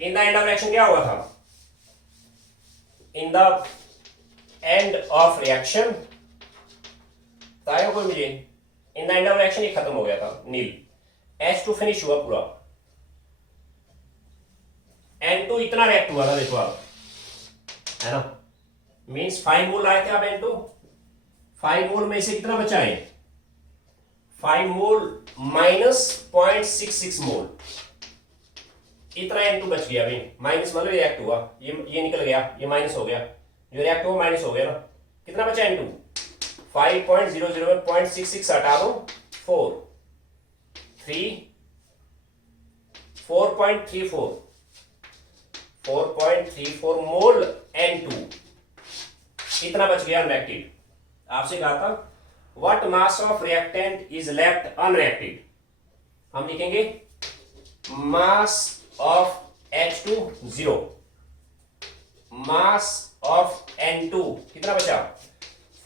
In the end of reaction क्या हुआ था, in the end of reaction बताया कोई मुझे, in the end of reaction ये खत्म हो गया था, नील। H2 फिनिश हुआ पूरा, N2 इतना रिएक्ट हुआ था, देखो आप, है ना, मींस 5 मोल आए थे आप N2, 5 मोल में से कितना बचा है, 5 मोल माइनस 0.66 मोल, इतना N2 बच गया भाई, माइनस मतलब रिएक्ट हुआ, ये निकल गया, ये माइनस हो गया, जो रिएक्ट हुआ माइनस हो गया ना, कितना बचा N2, 5.00 में 0.66 हटा दो, 4 3 4.34 मोल N2, इतना बच गया अनरिएक्टेड। आपसे कहा था what mass of reactant is left unreacted, हम लिखेंगे mass of H2 0, mass of N2 कितना बचा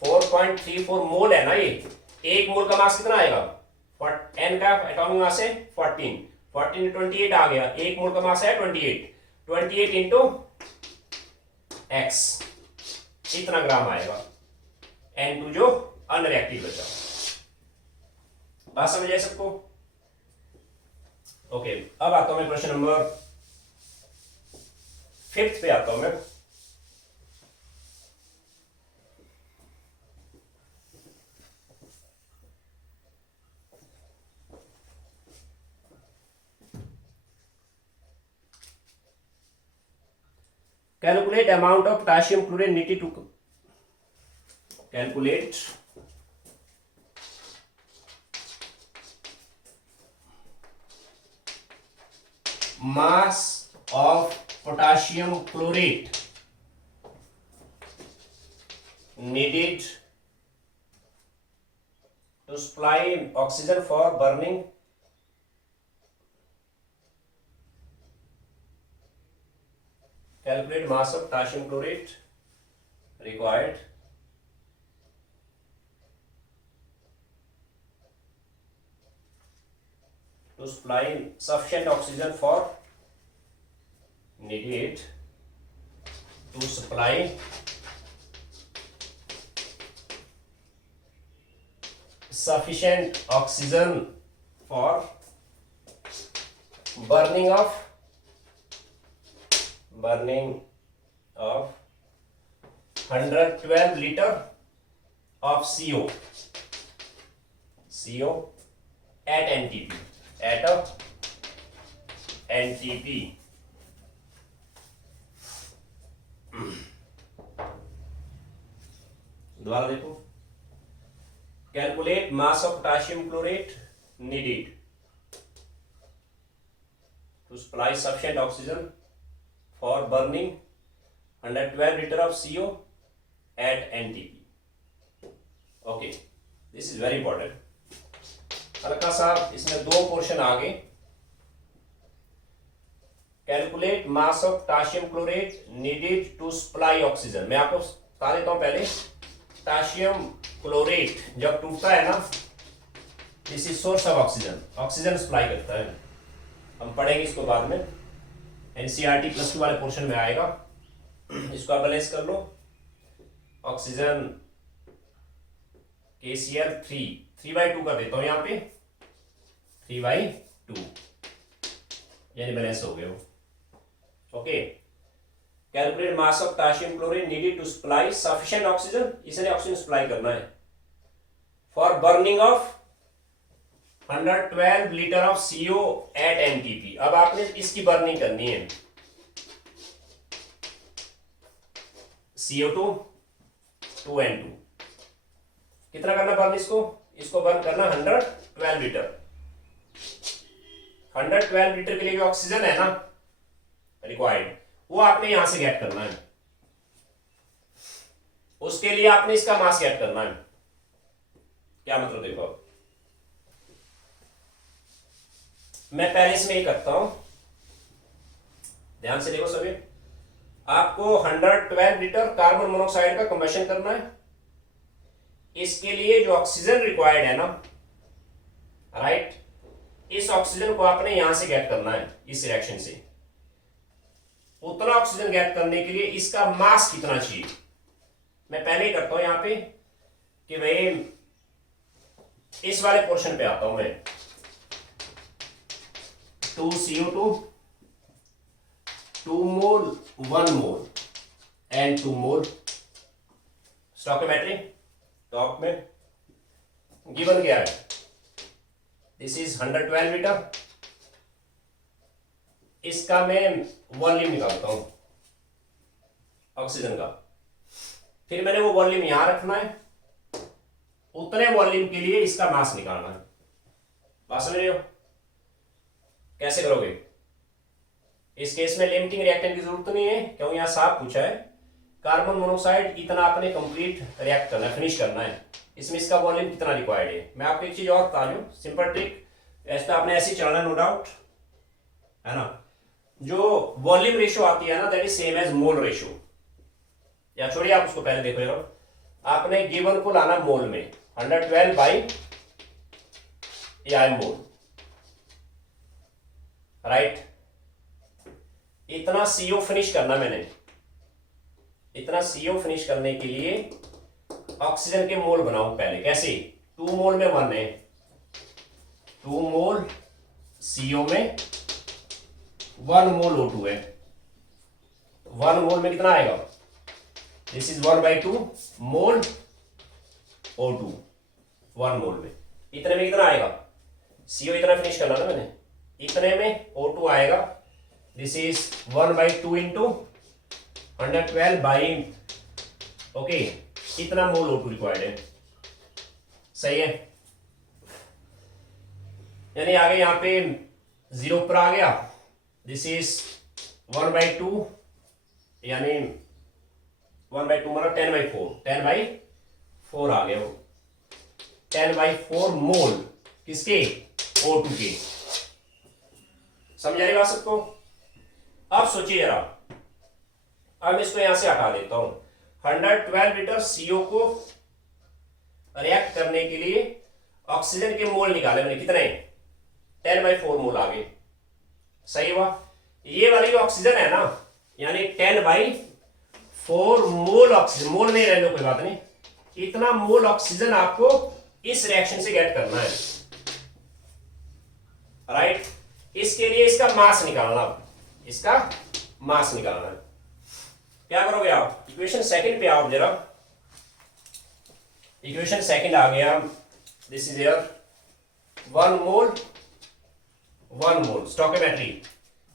4.34 मोल है ना, ये एक मोल का मास कितना आएगा, N का एटॉमिक मास है 14, 14 28 आ गया, एक मोल का मास है 28 इंटू x, इतना ग्राम आएगा N2 जो अनरिएक्टिव बचा। बात समझ आए सबको? ओके, अब आता हूं मैं क्वेश्चन नंबर 5 पे आता हूं मैं। Calculate amount of potassium chloride needed to calculate mass of potassium chlorate needed to supply oxygen for burning calculate mass of potassium chlorate required to supply sufficient oxygen for needed to supply sufficient oxygen for burning of 112 liter of CO at NTP दोबारा देखो, calculate mass of potassium chlorate needed to supply sufficient oxygen for burning 112 liter of CO at NTP। okay, this is very important। हल्का सा इसमें दो पोर्शन आ गए। Calculate mass of potassium chlorate needed to supply oxygen. मैं आपको बता देता हूं पहले, पोटेशियम क्लोरेट जब टूटता है ना, this is source of oxygen, oxygen supply करता है। हम पढ़ेंगे इसको बाद में, एनसीईआरटी +2 वाले पोर्शन में आएगा। इसको आप बैलेंस कर लो, ऑक्सीजन KCl 3/2 कर देता हूं यहाँ पे, 3/2 यानी बैलेंस हो गए हो। Okay, calculate mass of potassium chloride needed to supply sufficient oxygen, इसने ऑक्सीजन सप्लाई करना है for burning of 112 litre of CO at NTP। अब आपने इसकी बर्निंग करनी है, CO2 2N2 कितना करना बर्न, इसको बर्न करना 112 लीटर। 112 लीटर के लिए जो ऑक्सीजन है ना रिक्वायर्ड, वो आपने यहां से गेट करना है। उसके लिए आपने इसका मास गेट करना है। क्या मतलब देखो, मैं पहले इसमें ये करता हूं, ध्यान से देखो सभी। आपको 112 लीटर कार्बन मोनोऑक्साइड का कंबशन करना है। इसके लिए जो ऑक्सीजन रिक्वायर्ड है ना, राइट, इस ऑक्सीजन को आपने यहां से गेट करना है, इस रिएक्शन से। उतना ऑक्सीजन गेट करने के लिए इसका मास कितना चाहिए, मैं पहले ही करता हूं यहां पे कि भाई इस वाले पोर्शन पे आता हूं मैं। 2 CO2 2 mole 1 mole and 2 mole stoichiometry top में गिवन क्या है, दिस इज 112 लीटर। इसका मैं वॉल्यूम निकालता हूं ऑक्सीजन का, फिर मैंने वो वॉल्यूम यहां रखना है, उतने वॉल्यूम के लिए इसका मास निकालना है। बात समझ रहे हो? कैसे करोगे? इस केस में लिमिटिंग रिएक्टेंट की जरूरत नहीं है, क्योंकि यहां साफ पूछा है कार्बन मोनोऑक्साइड इतना आपने कंप्लीट रिएक्ट करना है, फिनिश करना है। इसमें इसका वॉल्यूम कितना रिक्वायर्ड है। मैं आपको एक चीज और बता दूं, सिंपल ट्रिक, ऐसा आपने ऐसे चलना नो डाउट, है ना। जो वॉल्यूम रेशियो आती है ना, that is same as mole ratio. या छोड़िए, आप उसको पहले देखो जरा, आपने गिवन को लाना मोल में, 112 बाई मोल, राइट। इतना सीओ फिनिश करना मैंने, इतना सीओ फिनिश करने के लिए ऑक्सीजन के मोल बनाऊं पहले। कैसे? 2 मोल में 1 है, 2 मोल सीओ में 1 मोल O2 है। 1 मोल में कितना आएगा? दिस इज 1/2 मोल O2, 1 मोल में। इतने में कितना आएगा? सीओ इतना फिनिश करना ना मैंने, इतने में O2 आएगा। This is 1/2 into 112 by, okay, इतना मोल O2 रिक्वायर्ड है। सही है, यानी आगे यहां पे 0 पर आ गया। दिस इज 1/2, यानी 1/2 मतलब 10/4, 10/4 आ गया वो, 10/4 मोल किसके? O2 के। समझ आ रही बात सबको? अब सोचिए जरा, अब इसको यहां से हटा देता हूं। 112 लीटर सीओ को रिएक्ट करने के लिए ऑक्सीजन के मोल निकाले मैंने, कितने? 10/4 मोल आ गए। सही हुआ। ये वाली जो ऑक्सीजन है ना, यानी 10/4 मोल ऑक्सीजन, मोल नहीं रहने कोई बात नहीं, इतना मोल ऑक्सीजन आपको इस रिएक्शन से गेट करना है, राइट। इसके लिए इसका मास निकालना, इसका मास निकालना है। क्या करोगे आप? इक्वेशन सेकंड पे आओ जरा, इक्वेशन सेकंड आ गया। This is here 1 mole stoichiometry,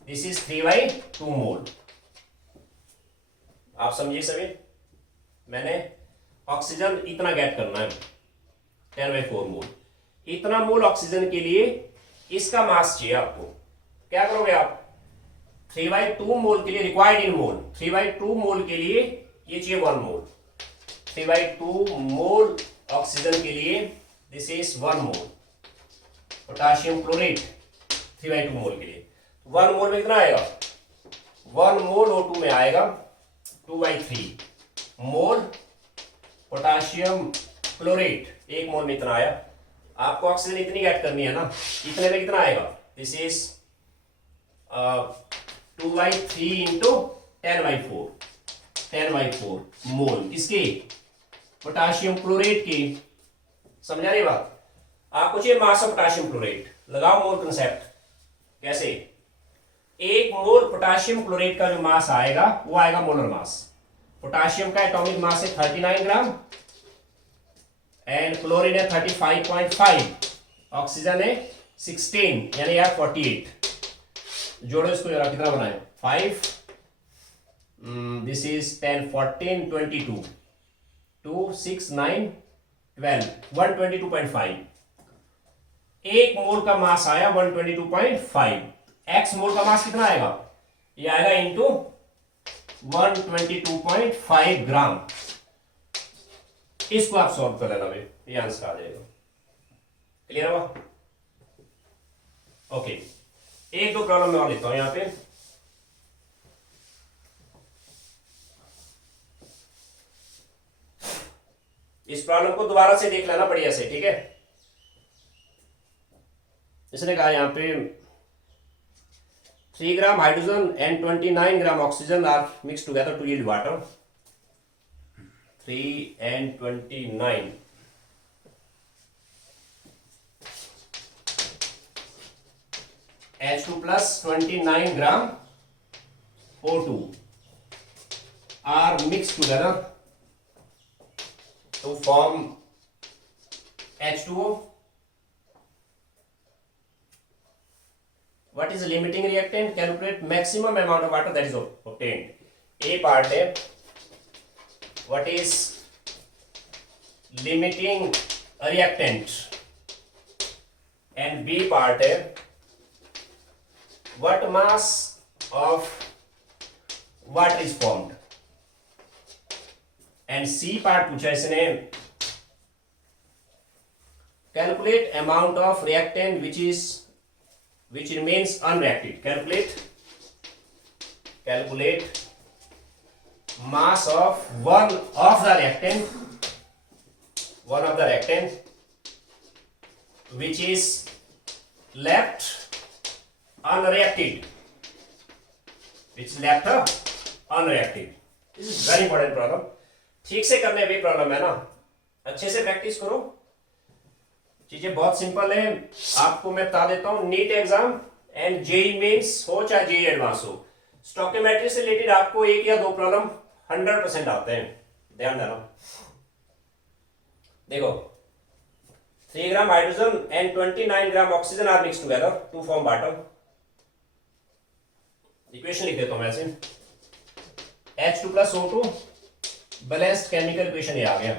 this is 3/2 मोल। आप समझिए सभी, मैंने ऑक्सीजन इतना गेट करना है, 10/4 मोल। इतना मोल ऑक्सीजन के लिए इसका मास चाहिए आपको। क्या करोगे आप? 3/2 मोल के लिए रिक्वायर्ड इन मोल, 3/2 मोल के लिए ये चाहिए 1 मोल। 3/2 मोल ऑक्सीजन के लिए this is 1 mole. Potassium chlorate 3/2 मोल के लिए 1 मोल में कितना आएगा? 1 मोल O2 में आएगा 2/3 मोल पोटाशियम क्लोरेट। 1 मोल में इतना आया। आपको ऑक्सीजन इतनी गेट करनी है ना, इतने में कितना आएगा? दिस इज 2/3 इंटू 10/4 मोल किसके? पोटाशियम क्लोरेट की। समझा रही बात? आपको चाहिए मास ऑफ पोटाशियम क्लोरेट, लगाओ मोल कंसेप्ट। कैसे? 1 मोल पोटाशियम क्लोरेट का जो मास आएगा वो आएगा मोलर मास। पोटाशियम का एटॉमिक मास है 39 ग्राम एंड क्लोरीन है 35.5, ऑक्सीजन है 16, यानी यार 48। जोड़ो इसको जरा, कितना बनाए? 5, दिस इज 10, 14, 22, 2, 6, 9, 12, 122.5। 1 मोल का मास आया 122.5। एक्स मोल का मास कितना आएगा? ये आएगा इंटू 122.5 ग्राम। इसको आप सॉल्व कर लेना भाई, ये आंसर आ जाएगा। क्लियर हुआ? ओके, 1-2 प्रॉब्लम मैं और लेता हूं यहां पे। इस प्रॉब्लम को दोबारा से देख लेना बढ़िया से, ठीक है। इसने कहा यहां पे 3 gram hydrogen and 29 gram oxygen are mix together to yield water. 3 and 29, H2 plus 29 gram O2 are mixed together to form H2O. What is the limiting reactant? Calculate maximum amount of water that is obtained. A part है what is limiting reactant and B part है what mass of water is formed and C part पूछा इसने calculate amount of reactant which remains unreacted. Calculate mass of one of the reactant which is left unreacted. This is very important problem. ठीक से करने भी प्रॉब्लम है ना, अच्छे से प्रैक्टिस करो, चीजें बहुत सिंपल है। आपको मैं बता देता हूं, NEET exam and JEE Mains हो चाहे जेई एडवांस हो, स्टोइकोमेट्री से रिलेटेड आपको एक या दो प्रॉब्लम 100% आते हैं, ध्यान देना। देखो 3 gram hydrogen and 29 gram oxygen are mix together to form water. Equation लिख देता हूं मैं ऐसे, H2 plus O2 balanced chemical equation ये आ गया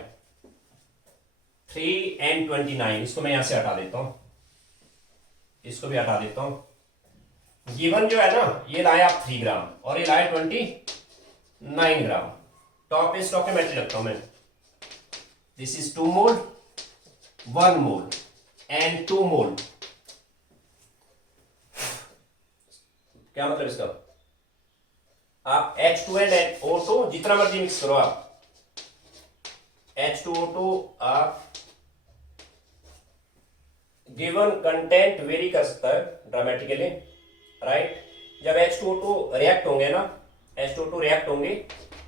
3 and 29। इसको मैं यहां से हटा देता हूं, इसको भी हटा देता हूं। गिवन जो है ना, ये लाया आप 3 ग्राम और ये लाया 29 ग्राम। टॉप पे स्टोइकोमेट्री रखता हूं मैं, this is 2 mole 1 mole and 2 मोल। क्या मतलब इसका, आप H2 एंड O2 जितना मर्जी मिक्स करो, आप H2O2 आप गिवन कंटेंट वेरी कर सकता है ड्रामेटिकली, राइट। जब H2O2 रिएक्ट होंगे ना, H2O2 रिएक्ट होंगे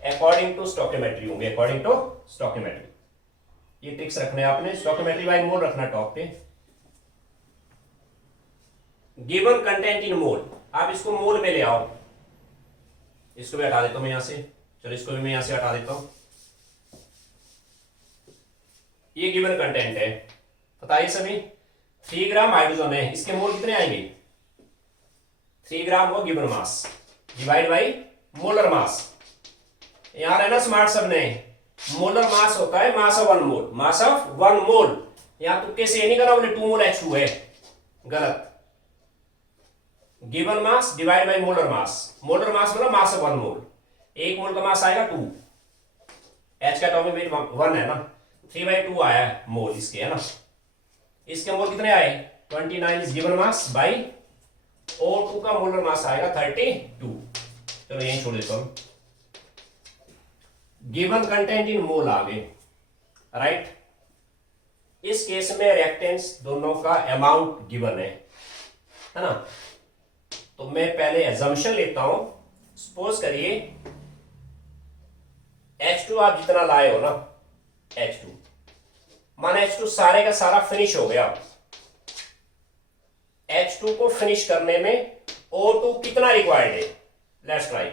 अकॉर्डिंग टू स्टोइकोमेट्री होंगे, अकॉर्डिंग टू स्टोइकोमेट्री। ये ट्रिक्स रखने आपने, स्टोइकोमेट्री बाय मोल रखना टॉप पे। गिवन कंटेंट इन मोल, आप इसको मोल में ले आओ। इसको भी हटा देता हूं मैं यहां से, चलो इसको भी मैं यहां से हटा देता हूं। ये गिवन कंटेंट है, बताइए सभी। 3 ग्राम हाइड्रोजन है, इसके मोल कितने आएंगे, 3 ग्राम हो given mass divide by molar mass. यहां रहना स्मार्ट सबने, मोलर मास होता है mass of 1 mole, mass of 1 मोल। यहां तुक्के से ये नहीं करा बोले 2 मोल H2 है, गलत। Given mass divide by molar mass, molar mass मतलब मास ऑफ 1 मोल। 1 मोल का मास आएगा 2, H का एटॉमिक वेट 1 है ना, 3/2 आया है मोल इसके, है ना। इसके मोल कितने आए, 29 is given mass by O2 का मोलर मास आएगा 32। चलो यहीं छोड़ देता हूं, गिवन कंटेंट इन मोल आ गए, राइट। इस केस में रिएक्टेंट्स दोनों का अमाउंट गिवन है ना। तो मैं पहले एजम्पशन लेता हूं, सपोज करिए H2 आप जितना लाए हो ना, H2 माना H2 सारे का सारा फिनिश हो गया। H2 को फिनिश करने में O2 कितना रिक्वायर्ड है, लेट्स ट्राई।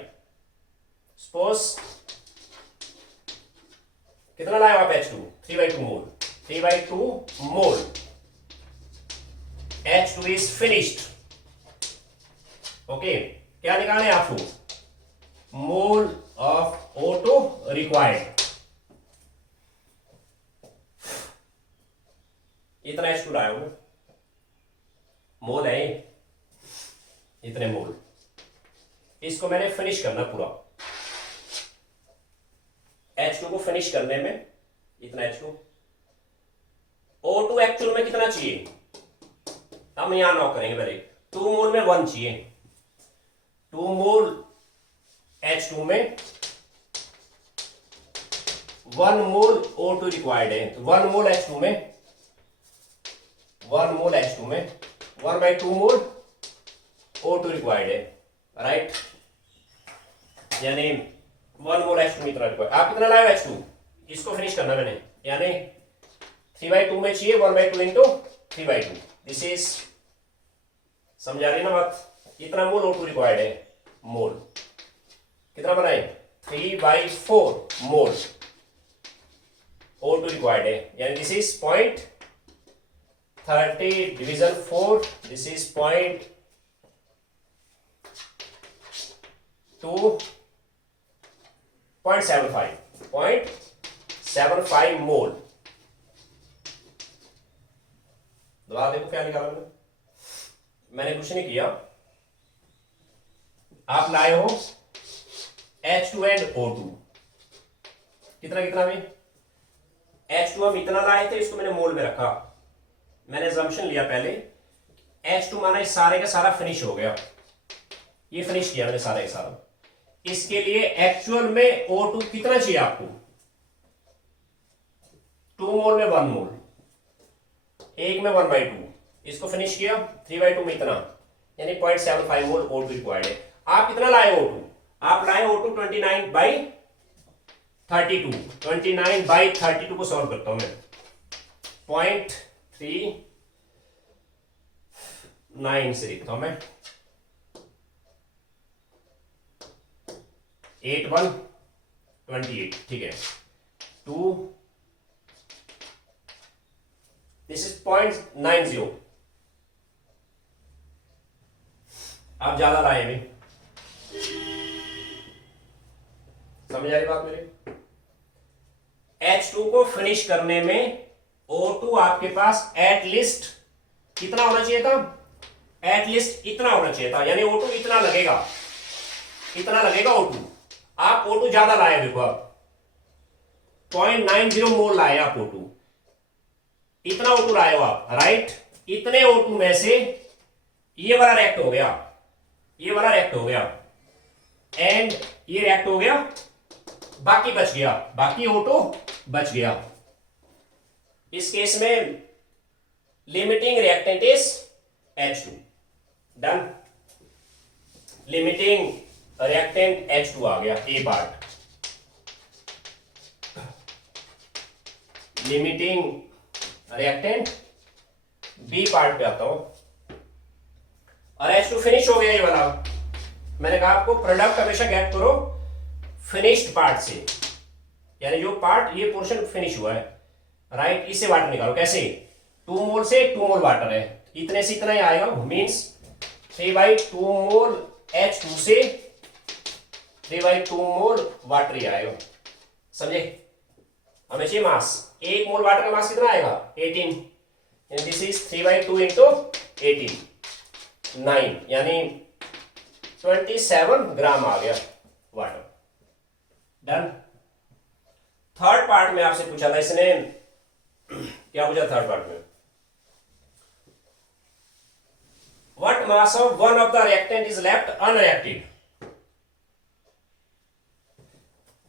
सपोज कितना लाए हो आप H2, 3/2 mole, 3/2 mole. H2 is finished, okay. क्या निकालना है आपको, मोल ऑफ O2 रिक्वायर्ड। इतना H2 लाए हो, मोल है इतने मोल। इसको मैंने फिनिश करना पूरा, H2 को फिनिश करने में इतना H2। O2 एक्चुअल में कितना चाहिए, हम यहां नॉक करेंगे पहले। 2 मोल में 1 चाहिए, 2 मोल H2 में 1 मोल O2 रिक्वायर्ड है। तो 1 मोल H2 में 1/2 मोल O2 रिक्वायर्ड है, राइट। यानी 1 मोल H2 में इतना रिक्वायर्ड। आप कितना लाए H2, इसको फिनिश करना मैंने, यानी 3/2 में चाहिए 1/2 इंटू 3/2। दिस इज, समझा रही ना बात। इतना मोल O2 रिक्वायर्ड है, मोल कितना बनाए, 3/4 मोल O2 रिक्वायर्ड है, यानी this is 0.30 division 4, this is 0.75 मोल। दोबारा देखो क्या निकाला मैंने कुछ नहीं किया। आप लाए हो H2 एंड O2, कितना कितना में, H2 हम इतना लाए थे, इसको मैंने मोल में रखा, मैंने assumption लिया पहले H2 माना इस सारे का सारा फिनिश हो गया, ये फिनिश किया मैंने सारा का सारा। इसके लिए एक्चुअल में O2 कितना चाहिए आपको? 2 मोल में 1 मोल, एक में 1/2, इसको फिनिश किया 3/2 में इतना, यानी 0.75 मोल O2 रिक्वायर्ड है। आप कितना लाए O2? आप लाए O2 29/32। 29/32 को सॉल्व करता हूं मैं, 0.39 से लिखता हूं मैं, 8128, ठीक है। 2 दिस इज 0.90। आप ज्यादा लाए भी, समझ आ रही बात मेरे? H2 को फिनिश करने में O2 आपके पास एटलीस्ट कितना होना चाहिए था? एटलीस्ट इतना होना चाहिए था, यानी O2 इतना लगेगा, इतना लगेगा O2। आप O2 ज्यादा लाए, देखो आप 0.90 मोल लाए आप O2, इतना O2 लाए हो आप, राइट। इतने O2 में से ये वाला रिएक्ट हो गया, ये वाला रिएक्ट हो गया, एंड ये रिएक्ट हो गया, बाकी बच गया, बाकी O2 बच गया। इस केस में limiting reactant is H2। Done, limiting reactant H2 आ गया, A part. Limiting reactant B part पे आता हूं, और H2 फिनिश हो गया ये वाला। मैंने कहा आपको प्रोडक्ट हमेशा गेट करो फिनिश्ड पार्ट से, यानी जो पार्ट ये पोर्शन फिनिश हुआ है, राइट, इससे वाटर निकालो। कैसे? 2 मोल से 2 मोल वाटर है, इतने से इतना ही आएगा, मींस 3/2 मोल H2 से 3/2 मोल वाटर ही आएगा, समझे? हमें चाहिए मास, 1 मोल वाटर का मास कितना आएगा? 18, दिस इज 3/2 इंटू 18, 9, यानी 27 ग्राम आ गया वाटर। डन। थर्ड पार्ट में आपसे पूछा था इसने, क्या पूछा थर्ड पार्ट में? What mass of one of the reactant is left unreacted?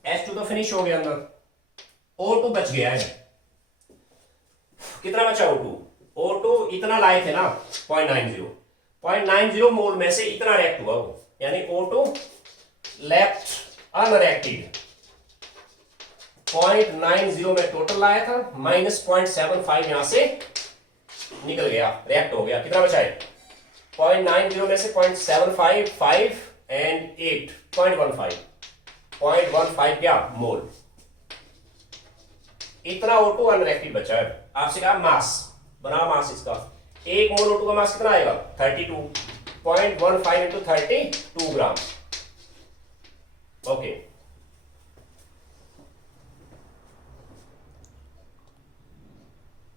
H2 तो फिनिश हो गया अंदर, O2 बच गया है। कितना बचा O2? O2 इतना लाए थे ना, 0.90 मोल में से इतना रिएक्ट हुआ वो, यानी O2 लेफ्ट अनरिएक्टेड। 0.90 में टोटल लाया था, माइनस 0.75 यहां से निकल गया, रिएक्ट हो गया। कितना बचा है? 0.90 में से 0.75, 5 एंड 8, 0.15 क्या मोल, इतना O2 अनरिएक्टेड बचा है। आपसे कहा मास, बना मास इसका, 1 मोल O2 का मास कितना आएगा? 32, 0.15 इंटू 32 ग्राम। ओके,